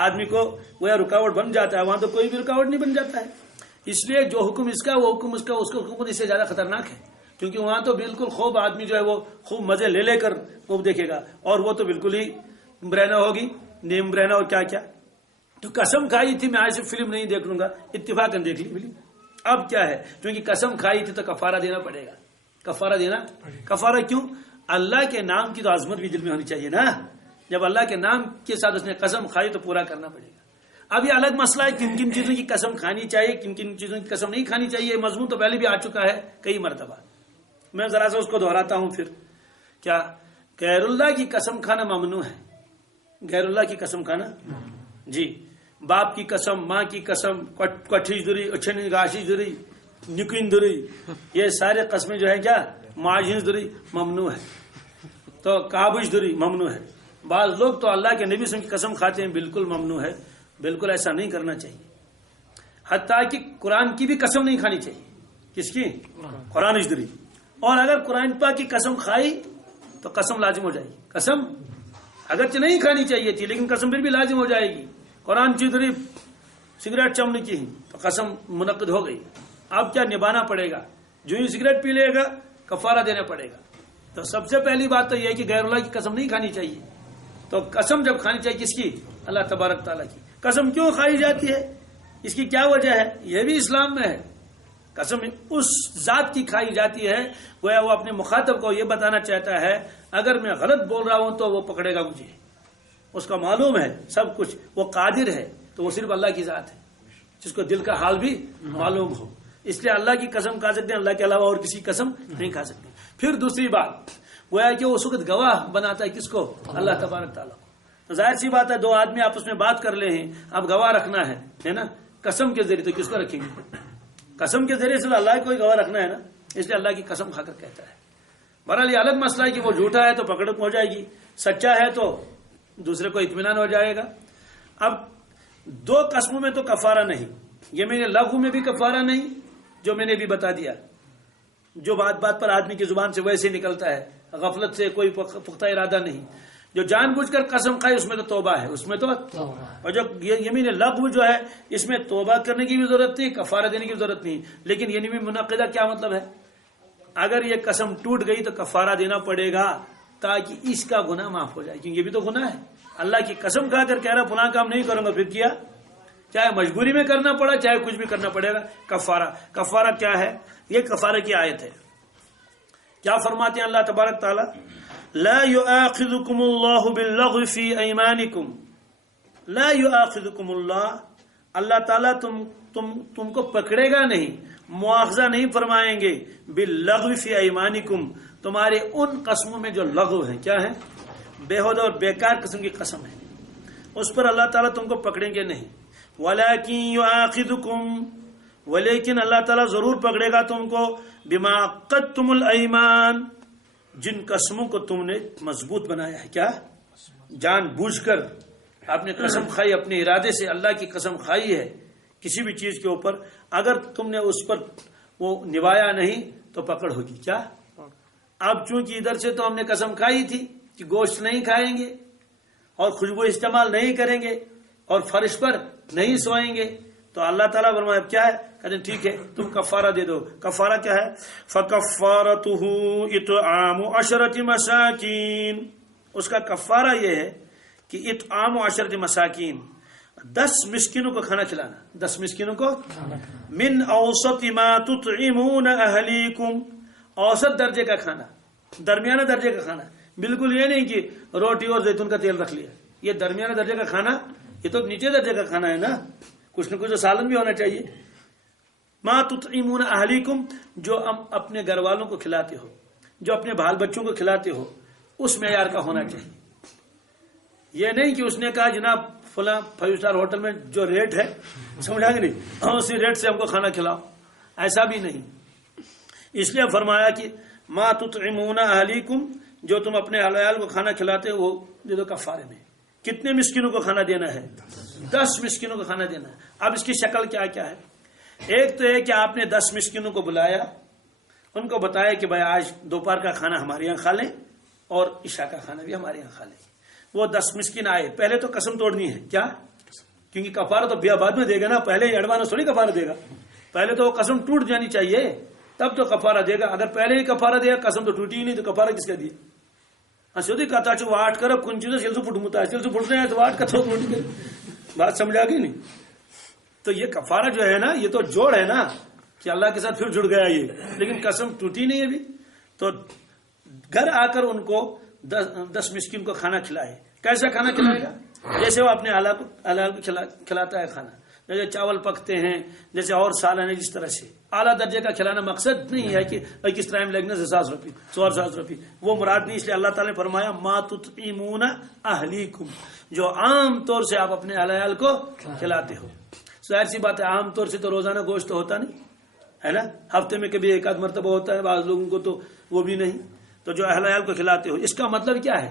آدمی کو وہ رکاوٹ بن جاتا ہے، وہاں تو کوئی بھی رکاوٹ نہیں بن جاتا ہے. اس لیے جو حکم اس کا وہ حکم اس کا حکم اس سے زیادہ خطرناک ہے. کیونکہ وہاں تو بالکل خوب آدمی جو ہے وہ خوب مزے لے لے کر وہ دیکھے گا، اور وہ تو بالکل ہی برہنہ ہوگی، نیم برہنہ اور کیا کیا. تو قسم کھائی تھی میں ایسے فلم نہیں دیکھ لوں گا، اتفاقاً دیکھ لی فلم. اب کیا ہے، کیونکہ قسم کھائی تھی تو کفارہ دینا پڑے گا. کفارہ دینا، کفارہ کیوں؟ اللہ کے نام کی تو عظمت بھی دل میں ہونی چاہیے نا. جب اللہ کے نام کے ساتھ اس نے قسم کھائی تو پورا کرنا پڑے گا. اب یہ الگ مسئلہ ہے کن کن چیزوں کی قسم کھانی چاہیے، کن کن چیزوں کی قسم نہیں کھانی چاہیے. مضمون تو پہلے بھی آ چکا ہے کئی مرتبہ، میں ذرا سا اس کو دہراتا ہوں. پھر کیا غیر اللہ کی قسم کھانا ممنوع ہے؟ غیر اللہ کی قسم کھانا، جی، باپ کی قسم، ماں کی قسم، کٹھی دری، اچھنی گاشی دری، نکن دری، یہ سارے قسمیں جو ہے کیا معاجز دری ممنوع ہے. تو کابش دری ممنوع ہے. بعض لوگ تو اللہ کے نبی کی قسم کھاتے ہیں، بالکل ممنوع ہے. بالکل ایسا نہیں کرنا چاہیے. حتیٰ کہ قرآن کی بھی قسم نہیں کھانی چاہیے. کس کی؟ قرآن اجدری. اور اگر قرآن پاک کی قسم کھائی تو قسم لازم ہو جائے گی. قسم اگرچہ نہیں کھانی چاہیے تھی لیکن قسم پھر بھی لازم ہو جائے گی. قرآن چیدری سگریٹ چمنے کی تو قسم منعقد ہو گئی. اب کیا نبھانا پڑے گا. جو ہی سگریٹ پی لے گا کفارہ دینا پڑے گا. تو سب سے پہلی بات تو یہ ہے کہ غیر اللہ کی قسم نہیں کھانی چاہیے. تو قسم جب کھانی چاہیے کس کی؟ اللہ تبارک تعالیٰ کی. قسم کیوں کھائی جاتی ہے، اس کی کیا وجہ ہے؟ یہ بھی اسلام میں ہے. قسم اس ذات کی کھائی جاتی ہے گویا وہ اپنے مخاطب کو یہ بتانا چاہتا ہے اگر میں غلط بول رہا ہوں تو وہ پکڑے گا مجھے. اس کا معلوم ہے سب کچھ، وہ قادر ہے. تو وہ صرف اللہ کی ذات ہے جس کو دل کا حال بھی معلوم ہو. اس لیے اللہ کی قسم کھا سکتے ہیں، اللہ کے علاوہ اور کسی قسم نہیں کھا سکتے. پھر دوسری بات گویا کہ وہ اس وقت گواہ بناتا ہے کس کو؟ اللہ تبارک تعالیٰ. تو ظاہر سی بات ہے دو آدمی آپس میں بات کر لے ہیں، اب گواہ رکھنا ہے نا، قسم کے ذریعے. تو کس کو رکھیں گے؟ قسم کے ذریعے سے اللہ کو گواہ رکھنا ہے نا. اس لیے اللہ کی قسم کھا کر کہتا ہے. بہرحال یہ الگ مسئلہ ہے کہ وہ جھوٹا ہے تو پکڑ ہو جائے گی، سچا ہے تو دوسرے کو اطمینان ہو جائے گا. اب دو قسموں میں تو کفارہ نہیں، یہ میں نے لغو میں بھی کفارہ نہیں جو میں نے بھی بتا دیا، جو بات بات پر آدمی کی زبان سے ویسے نکلتا ہے، غفلت سے کوئی پختہ ارادہ نہیں. جو جان بوجھ کر قسم کھائے اس میں تو توبہ ہے، اس میں تو. اور جو یمین لغو جو ہے اس میں توبہ کرنے کی بھی ضرورت نہیں، کفارہ دینے کی بھی ضرورت نہیں. لیکن یمین منعقدہ کیا مطلب ہے؟ اگر یہ قسم ٹوٹ گئی تو کفارہ دینا پڑے گا تاکہ اس کا گناہ معاف ہو جائے، کیونکہ یہ بھی تو گناہ ہے. اللہ کی قسم کھا کر کہہ رہا فلاں کام نہیں کروں گا، پھر کیا، چاہے مجبوری میں کرنا پڑا چاہے کچھ بھی کرنا پڑے گا. کفارہ کیا ہے؟ یہ کفارہ کی آیت ہے. کیا فرماتے ہیں اللہ تبارک تعالی؟ لا یؤاخذکم اللہ باللغو فی ایمانکم. لا یؤاخذکم اللہ تعالیٰ تم کو پکڑے گا نہیں، مواخذہ نہیں فرمائیں گے، باللغو فی ایمانکم، تمہارے ان قسموں میں جو لغو ہیں. کیا ہے؟ بےہودہ اور بیکار قسم کی قسم ہے، اس پر اللہ تعالیٰ تم کو پکڑیں گے نہیں. ولیکن یؤاخذکم، ولیکن اللہ تعالیٰ ضرور پکڑے گا تم کو، بما عقدتم الایمان، جن قسموں کو تم نے مضبوط بنایا ہے. کیا؟ جان بوجھ کر آپ نے قسم کھائی، اپنے ارادے سے اللہ کی قسم کھائی ہے کسی بھی چیز کے اوپر، اگر تم نے اس پر وہ نبھایا نہیں تو پکڑ ہوگی. کیا؟ اب چونکہ ادھر سے تو ہم نے قسم کھائی تھی کہ گوشت نہیں کھائیں گے اور خوشبو استعمال نہیں کریں گے اور فرش پر نہیں سوئیں گے، تو اللہ تعالیٰ فرمایا کیا ہے؟ کہتے ہیں ٹھیک ہے تم کفارہ دے دو. کفارہ کیا ہے؟ فَكَفَّارَتُهُ اطعام 10 مساکین. اس کا کفارہ یہ ہے کہ اطعام 10 مساکین، 10 مسکینوں کو کھانا کھلانا. 10 مسکینوں کو من اوسط ما تطعمون اہلیکم، اوسط درجے کا کھانا، درمیانہ درجے کا کھانا. بالکل یہ نہیں کہ روٹی اور زیتون کا تیل رکھ لیا، یہ درمیانہ درجے کا کھانا، یہ تو نیچے درجے کا کھانا ہے نا، کچھ نہ کچھ سالن بھی ہونا چاہیے. ما تطعمون اہلیکم، جو ہم اپنے گھر والوں کو کھلاتے ہو، جو اپنے بال بچوں کو کھلاتے ہو، اس معیار کا ہونا چاہیے. یہ نہیں کہ اس نے کہا جناب فلاں 5 اسٹار ہوٹل میں جو ریٹ ہے سمجھا کہ نہیں، اسی ریٹ سے ہم کو کھانا کھلاؤ، ایسا بھی نہیں. اس لیے فرمایا کہ ما تطعمون اہلیکم، جو تم اپنے اہل عیال کو کھانا کھلاتے ہو دے دو کفارے میں. کتنے مسکینوں کو کھانا دینا ہے؟ 10 مسکینوں کو کھانا دینا ہے. اب اس کی شکل کیا کیا ہے؟ ایک تو ہے کہ آپ نے 10 مسکینوں کو بلایا، ان کو بتایا کہ بھائی آج دوپہر کا کھانا ہمارے یہاں کھا لیں اور عشاء کا کھانا بھی ہمارے یہاں کھا لیں. وہ 10 مسکین آئے، پہلے تو قسم توڑنی ہے. کیا؟ کیونکہ کفارہ تو بیاہ بعد میں دے گا نا، پہلے ہی ایڈوانس تھوڑی کفارہ دے گا، پہلے تو وہ قسم ٹوٹ جانی چاہیے تب تو کفارہ دے گا. اگر پہلے ہی کفارہ دے گا، قسم تو ٹوٹی ہی نہیں، تو کفارہ کس کا دیا؟ سیدھی کہتا وہ 8 کر کنچی سے پھٹمتا ہے، سے پھٹ رہے ہیں تو 8 کا تو ٹوٹ گئے. بات سمجھا گئی نہیں؟ تو یہ کفارہ جو ہے نا، یہ تو جوڑ ہے نا کہ اللہ کے ساتھ پھر جڑ گیا یہ، لیکن قسم ٹوٹی نہیں ابھی. تو گھر آ کر ان کو 10 مسکین کو کھانا کھلائے. کیسا کھانا کھلائے گا؟ جیسے وہ اپنے حلال کو کھلاتا ہے کھانا، جیسے چاول پکتے ہیں، جیسے اور سالن ہے، جس طرح سے اعلیٰ درجے کا کھلانا. مقصد نہیں ہے کہ کس طرح لگنے سے 1000 روپے 100 روپے، وہ مراد نہیں. اس لیے اللہ تعالیٰ نے فرمایا ما تطعمون اہلیکم، جو عام طور سے آپ اپنے اہل عیال کو کھلاتے ہو. ظاہر سی بات ہے عام طور سے تو روزانہ گوشت تو ہوتا نہیں ہے نا، ہفتے میں کبھی 1 آدھ مرتبہ ہوتا ہے، بعض لوگوں کو تو وہ بھی نہیں. تو جو اہل عیال کو کھلاتے ہو، اس کا مطلب کیا ہے؟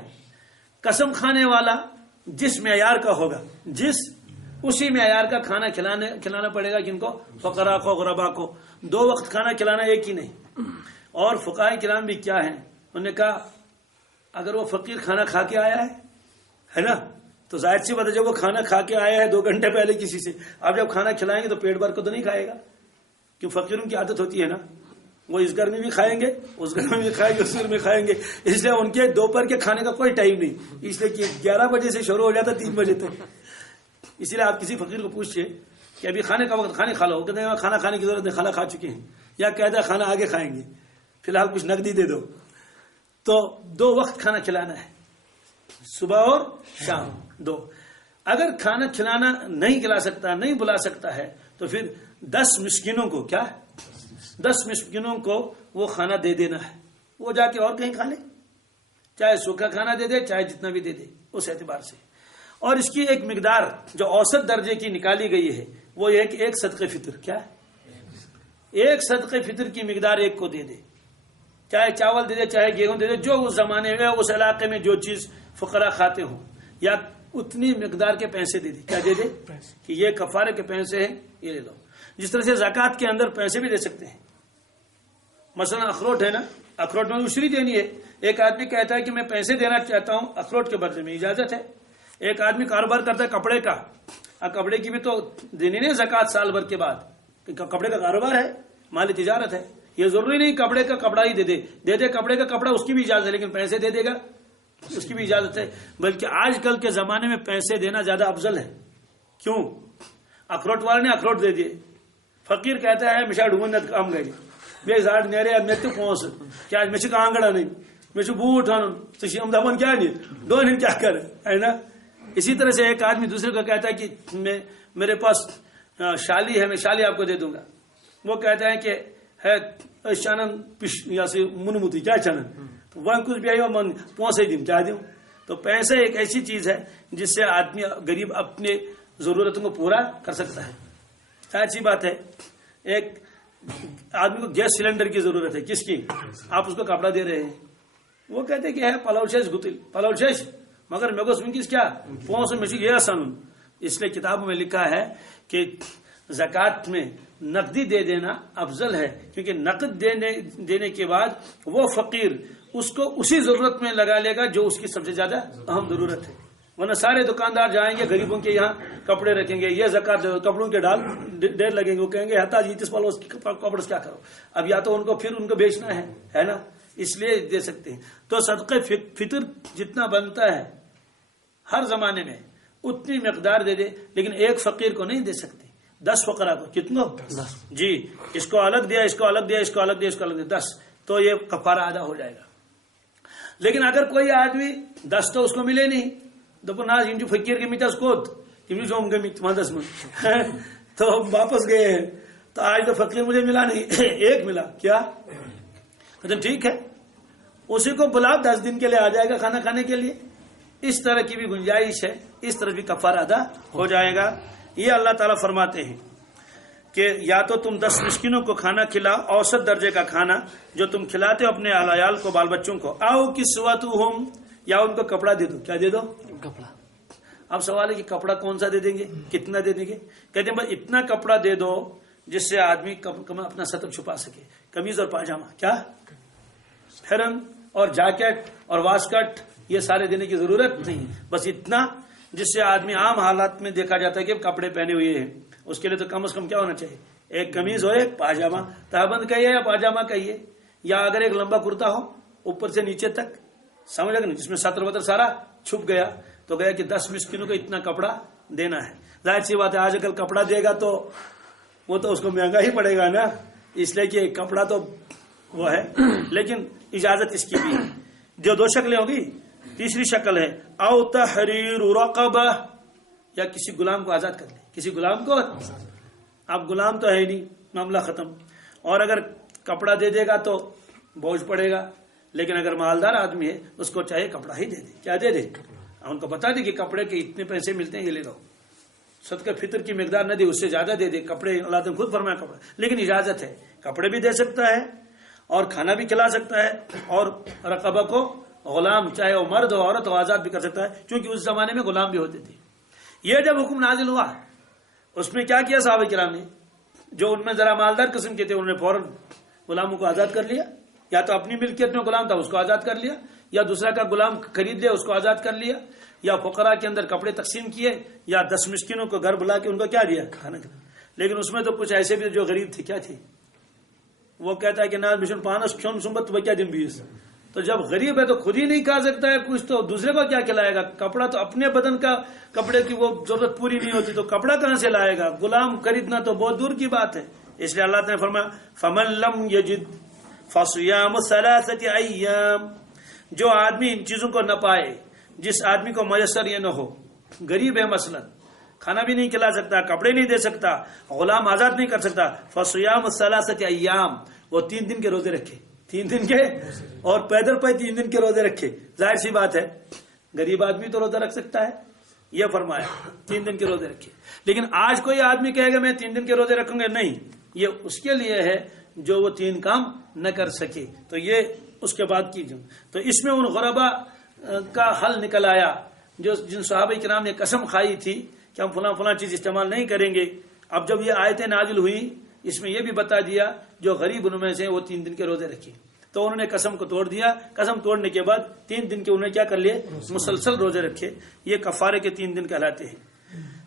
قسم کھانے والا جس معیار کا ہوگا، اسی معیار کا کھانا کھلانا پڑے گا. کن کو؟ فقراء کو، غرباء کو. 2 وقت کھانا کھلانا ایک ہی نہیں. اور فقہائے کرام بھی کیا ہیں، انہوں نے کہا اگر وہ فقیر کھانا کھا کے آیا ہے نا، تو ظاہر سی بات ہے جب وہ کھانا کھا کے آیا ہے 2 گھنٹے پہلے کسی سے، اب جب کھانا کھلائیں گے تو پیٹ بھر کو تو نہیں کھائے گا، کیوں فقیروں کی عادت ہوتی ہے نا، وہ اس گھر میں بھی کھائیں گے، اس گھر میں بھی کھائیں گے، اس گھر میں کھائیں گے. اس لیے ان کے دوپہر کے کھانے کا کوئی ٹائم نہیں، اس لیے کہ 11 بجے سے شروع ہو جاتا 3 بجے تک. اسی لیے آپ کسی فقیر کو پوچھئے کہ ابھی کھانے کا وقت، کھانے کھا لو، کہتے ہیں کھانا کھانے کی ضرورت نہیں، کھانا کھا چکے ہیں، یا کہتا ہے کھانا آگے کھائیں گے، فی الحال کچھ نقدی دے دو. تو 2 وقت کھانا کھلانا ہے، صبح اور شام 2. اگر کھانا کھلانا نہیں کھلا سکتا، نہیں بلا سکتا ہے، تو پھر 10 مسکینوں کو 10 مسکینوں کو وہ کھانا دے دینا ہے. وہ جا کے اور کہیں کھا لے، چاہے سوکھا کھانا دے دے، چاہے جتنا بھی دے دے اس اعتبار سے. اور اس کی ایک مقدار جو اوسط درجے کی نکالی گئی ہے وہ یہ ہے کہ 1 صدقہ فطر. کیا ہے؟ ایک صدقے فطر کی مقدار ایک کو دے دے، چاہے چاول دے دے چاہے گیہوں دے دے، جو اس زمانے میں اس علاقے میں جو چیز فقراء کھاتے ہوں، یا اتنی مقدار کے پیسے دے دے. کیا دے دے کہ یہ کفارے کے پیسے ہیں، یہ لے لو. جس طرح سے زکوٰۃ کے اندر پیسے بھی دے سکتے ہیں. مثلا اخروٹ ہے نا، اخروٹ میں عشری دینی ہے. ایک آدمی کہتا ہے کہ میں پیسے دینا چاہتا ہوں اخروٹ کے بدلے میں، اجازت ہے. ایک آدمی کاروبار کرتا ہے کپڑے کا، اب کپڑے کی بھی تو دینی نہیں زکوٰۃ سال بھر کے بعد. کپڑے کا کاروبار ہے، مالی تجارت ہے، یہ ضروری نہیں کپڑے کا کپڑا ہی دے دے کپڑے کا کپڑا، اس کی بھی اجازت ہے، لیکن پیسے دے دے گا اس کی بھی اجازت ہے. بلکہ آج کل کے زمانے میں پیسے دینا زیادہ افضل ہے. کیوں؟ اخروٹ والے نے اخروٹ دے دیے، فقیر کہتا ہے مشا ڈھونڈ کام گئی بے زاڑ نیرے اب میں تو پہنچ کیا میں کانگڑا نہیں میں بوٹ ان تو دپان کیا نہیں ڈون کیا کرے ہے نا. اسی طرح سے ایک آدمی دوسرے کو کہتا ہے کہ میرے پاس شالی ہے، میں شالی آپ کو دے دوں گا. وہ کہتا ہے کہ ہے چانن یا سے منمتی کیا چانن تو وہ کچھ بھی آئی من پہنچے دوں کیا دوں. تو پیسے ایک ایسی چیز ہے جس سے آدمی غریب اپنے ضرورتوں کو پورا کر سکتا ہے. اچھی بات ہے. ایک آدمی کو گیس سلنڈر کی ضرورت ہے، کس کی؟ آپ اس کو کپڑا دے رہے ہیں، وہ کہتے ہیں کہ ہے پلوشیش گتل پلوشیش مگر میں کو کس کیا پہنچ میں یہ آسان. اس لیے کتابوں میں لکھا ہے کہ زکوٰۃ میں نقدی دے دینا افضل ہے، کیونکہ نقد دینے کے بعد وہ فقیر اس کو اسی ضرورت میں لگا لے گا جو اس کی سب سے زیادہ اہم ضرورت ہے. ورنہ سارے دکاندار جائیں گے غریبوں کے یہاں کپڑے رکھیں گے، یہ زکوٰۃ کپڑوں کے ڈھیر لگیں گے، وہ کہیں گے ہتا جی تس پالو کپڑے کیا کرو. اب یا تو ان کو پھر ان کو بیچنا ہے نا، اس لیے دے سکتے ہیں. تو صدقہ فطر جتنا بنتا ہے ہر زمانے میں اتنی مقدار دے دے، لیکن ایک فقیر کو نہیں دے سکتے. 10 فقراء کو کتنا جی اس کو الگ دیا اس کو الگ دیا اس کو الگ دیا اس کو الگ دیا 10 تو یہ کفارہ ادا ہو جائے گا. لیکن اگر کوئی آدمی 10 تو اس کو ملے نہیں دپو نا جو فقیر کے میتاس کوت جو مندس میں تو واپس گئے ہیں تو آج تو فقیر مجھے ملا نہیں ایک ملا کیا ٹھیک ہے اسی کو بلا 10 دن کے لیے آ جائے گا کھانا کھانے کے لیے. اس طرح کی بھی گنجائش ہے، اس طرح بھی کفارہ ادا ہو جائے گا. یہ اللہ تعالیٰ فرماتے ہیں کہ یا تو تم 10 مسکینوں کو کھانا کھلاؤ، اوسط درجے کا کھانا جو تم کھلاتے ہو اپنے عیال کو بال بچوں کو، آؤ کسوتہم یا ان کو کپڑا دے دو. کیا دے دو؟ کپڑا. اب سوال ہے کہ کپڑا کون سا دے دیں گے، کتنا دے دیں گے؟ کہتے ہیں بس اتنا کپڑا دے دو جس سے آدمی اپنا سطر چھپا سکے. قمیض اور پاجامہ، کیا پھرن اور جاکٹ اور واسکٹ یہ سارے دینے کی ضرورت نہیں، بس اتنا جس سے آدمی عام حالات میں دیکھا جاتا ہے کہ کپڑے پہنے ہوئے ہیں. اس کے لیے تو کم از کم کیا ہونا چاہیے؟ ایک قمیض ہو، ایک پاجامہ، تہبند کہیے یا پاجامہ کہیے، یا اگر ایک لمبا کرتا ہو اوپر سے نیچے تک، سمجھ لگا نا، جس میں سطر وطر سارا چھپ گیا. تو گیا کہ 10 مسکینوں کو اتنا کپڑا دینا ہے. ظاہر سی بات ہے آج کل کپڑا دے گا تو وہ تو اس کو مہنگا ہی پڑے گا نا، اس لیے کہ کپڑا تو وہ ہے، لیکن اجازت اس کی بھی ہے. جو 2 شکلیں ہوگی. تیسری شکل ہے او تحریر رقبہ، یا کسی غلام کو آزاد کر لے. کسی غلام کو، اب غلام تو ہے نہیں، معاملہ ختم. اور اگر کپڑا دے دے گا تو بوجھ پڑے گا، لیکن اگر مالدار آدمی ہے اس کو چاہے کپڑا ہی دے دے. کیا دے دے؟ ان کو بتا دے کہ کپڑے کے اتنے پیسے ملتے ہیں، یہ لے لو. صدقہ فطر کی مقدار نہ دے، اس سے زیادہ دے دے. کپڑے اللہ نے خود فرمایا کپڑا، لیکن اجازت ہے. کپڑے بھی دے سکتا ہے اور کھانا بھی کھلا سکتا ہے، اور رقبہ کو غلام چاہے وہ مرد ہو عورت ہو آزاد بھی کر سکتا ہے، کیونکہ اس زمانے میں غلام بھی ہوتے تھے. یہ جب حکم نازل ہوا اس میں کیا کیا صحابہ کرام نے؟ جو ان میں ذرا مالدار قسم کے تھے انہوں نے فوراً غلاموں کو آزاد کر لیا. یا تو اپنی ملکیت میں غلام تھا اس کو آزاد کر لیا، یا دوسرا کا غلام خرید لیا اس کو آزاد کر لیا، یا فقراء کے اندر کپڑے تقسیم کیے، یا 10 مسکینوں کو گھر بلا کے ان کو کیا دیا؟ کھانا کھلایا. لیکن اس میں تو کچھ ایسے بھی جو غریب تھے. کیا تھے؟ وہ کہتا ہے کہ نا مشن پانس کھیون سمبت وہ کیا دن 20. تو جب غریب ہے تو خود ہی نہیں کھا سکتا ہے کچھ، تو دوسرے کو کیا کھلائے گا؟ کپڑا تو اپنے بدن کا کپڑے کی وہ ضرورت پوری نہیں ہوتی تو کپڑا کہاں سے لائے گا؟ غلام خریدنا تو بہت دور کی بات ہے. اس لیے اللہ نے فرمایا فمن لم یجد فصیام 3 ایام. جو آدمی ان چیزوں کو نہ پائے، جس آدمی کو میسر یہ نہ ہو، غریب ہے مثلا، کھانا بھی نہیں کھلا سکتا، کپڑے نہیں دے سکتا، غلام آزاد نہیں کر سکتا، فصیام 3 ایام، وہ 3 دن کے روزے رکھے. 3 دن کے، اور پیدل پہ 3 دن کے روزے رکھے. ظاہر سی بات ہے غریب آدمی تو روزہ رکھ سکتا ہے، یہ فرمایا 3 دن کے روزے رکھے. لیکن آج کوئی آدمی کہے گا میں 3 دن کے روزے رکھوں گا، نہیں، یہ اس کے لیے ہے جو وہ 3 کام نہ کر سکے. تو یہ اس کے بعد کی تو اس میں ان غربا کا حل نکل آیا جن صحابہ کرام نے قسم کھائی تھی کہ ہم فلاں چیز استعمال نہیں کریں گے. اب جب یہ آیتیں نازل ہوئی اس میں یہ بھی بتا دیا جو غریب ان میں سے وہ 3 دن کے روزے رکھے. تو انہوں نے قسم کو توڑ دیا. قسم توڑنے کے بعد 3 دن کے انہوں نے کیا کر لیے؟ مسلسل روزے رکھے. یہ کفارے کے 3 دن کہلاتے ہیں.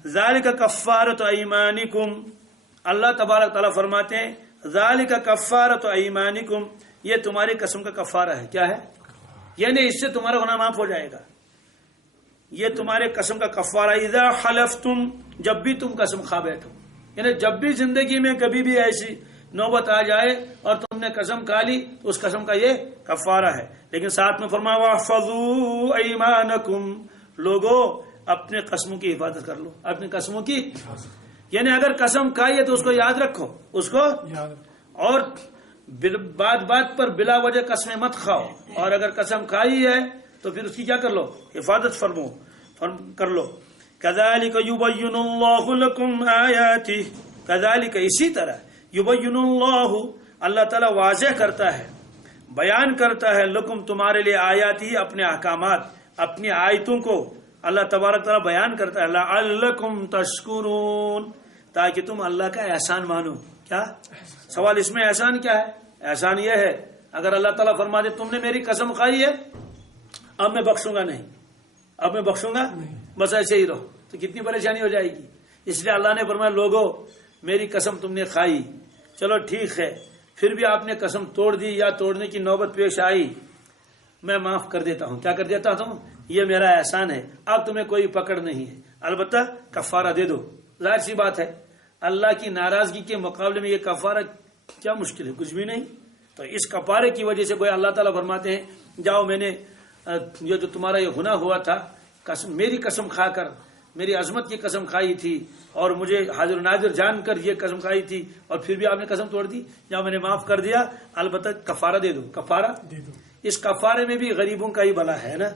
ذالک کفارۃ ایمانکم، اللہ تبارک تعالیٰ فرماتے ہیں ذالک کفارۃ ایمانکم، یہ تمہاری قسم کا کفارہ ہے. کیا ہے؟ یعنی اس سے تمہارا گناہ معاف ہو جائے گا. یہ تمہارے قسم کا کفارہ. اذا حلفتم، جب بھی تم قسم کھا بیٹھو، یعنی جب بھی زندگی میں کبھی بھی ایسی نوبت آ جائے اور تم نے قسم کھا لی تو اس قسم کا یہ کفارہ ہے. لیکن ساتھ میں فرمایا واحفظوا ایمانکم، لوگوں اپنے قسموں کی حفاظت کر لو. اپنی قسموں کی، یعنی اگر قسم کھائی ہے تو اس کو یاد رکھو، اس کو، اور بات پر بلا وجہ قسمیں مت کھاؤ. اور اگر قسم کھائی ہے تو پھر اس کی کیا کر لو؟ حفاظت کر لو. کذالک یبین اللہ لکم آیاتہ، کذالک اسی طرح، یبین اللہ، اللہ تعالیٰ واضح کرتا ہے، بیان کرتا ہے، لکم تمہارے لیے آیاتی، اپنے احکامات، اپنی آیتوں کو اللہ تبارک تعالیٰ بیان کرتا ہے لعلکم تشکرون، تاکہ تم اللہ کا احسان مانو. کیا سوال اس میں؟ احسان کیا ہے؟ احسان یہ ہے اگر اللہ تعالیٰ فرما دے تم نے میری قسم کھائی ہے اب میں بخشوں گا نہیں، اب میں بخشوں گا، بس ایسے ہی رہو، تو کتنی پریشانی ہو جائے گی. اس لیے اللہ نے فرمایا لوگوں میری قسم تم نے کھائی، چلو ٹھیک ہے، پھر بھی آپ نے قسم توڑ دی یا توڑنے کی نوبت پیش آئی، میں معاف کر دیتا ہوں. کیا کر دیتا ہوں؟ یہ میرا احسان ہے، اب تمہیں کوئی پکڑ نہیں ہے. البتہ کفارہ دے دو. ظاہر سی بات ہے اللہ کی ناراضگی کے مقابلے میں یہ کفارہ کیا مشکل ہے؟ کچھ بھی نہیں. تو اس کفارے کی وجہ سے کوئی اللہ تعالیٰ فرماتے ہیں جاؤ میں نے یہ جو تمہارا یہ گناہ ہوا تھا میری قسم کھا کر، میری عظمت کی قسم کھائی تھی اور مجھے حاضر ناظر جان کر یہ قسم کھائی تھی اور پھر بھی آپ نے قسم توڑ دی، یا میں نے معاف کر دیا. البتہ کفارہ دے دو. کفارہ دے دو. اس کفارے میں بھی غریبوں کا ہی بھلا ہے نا.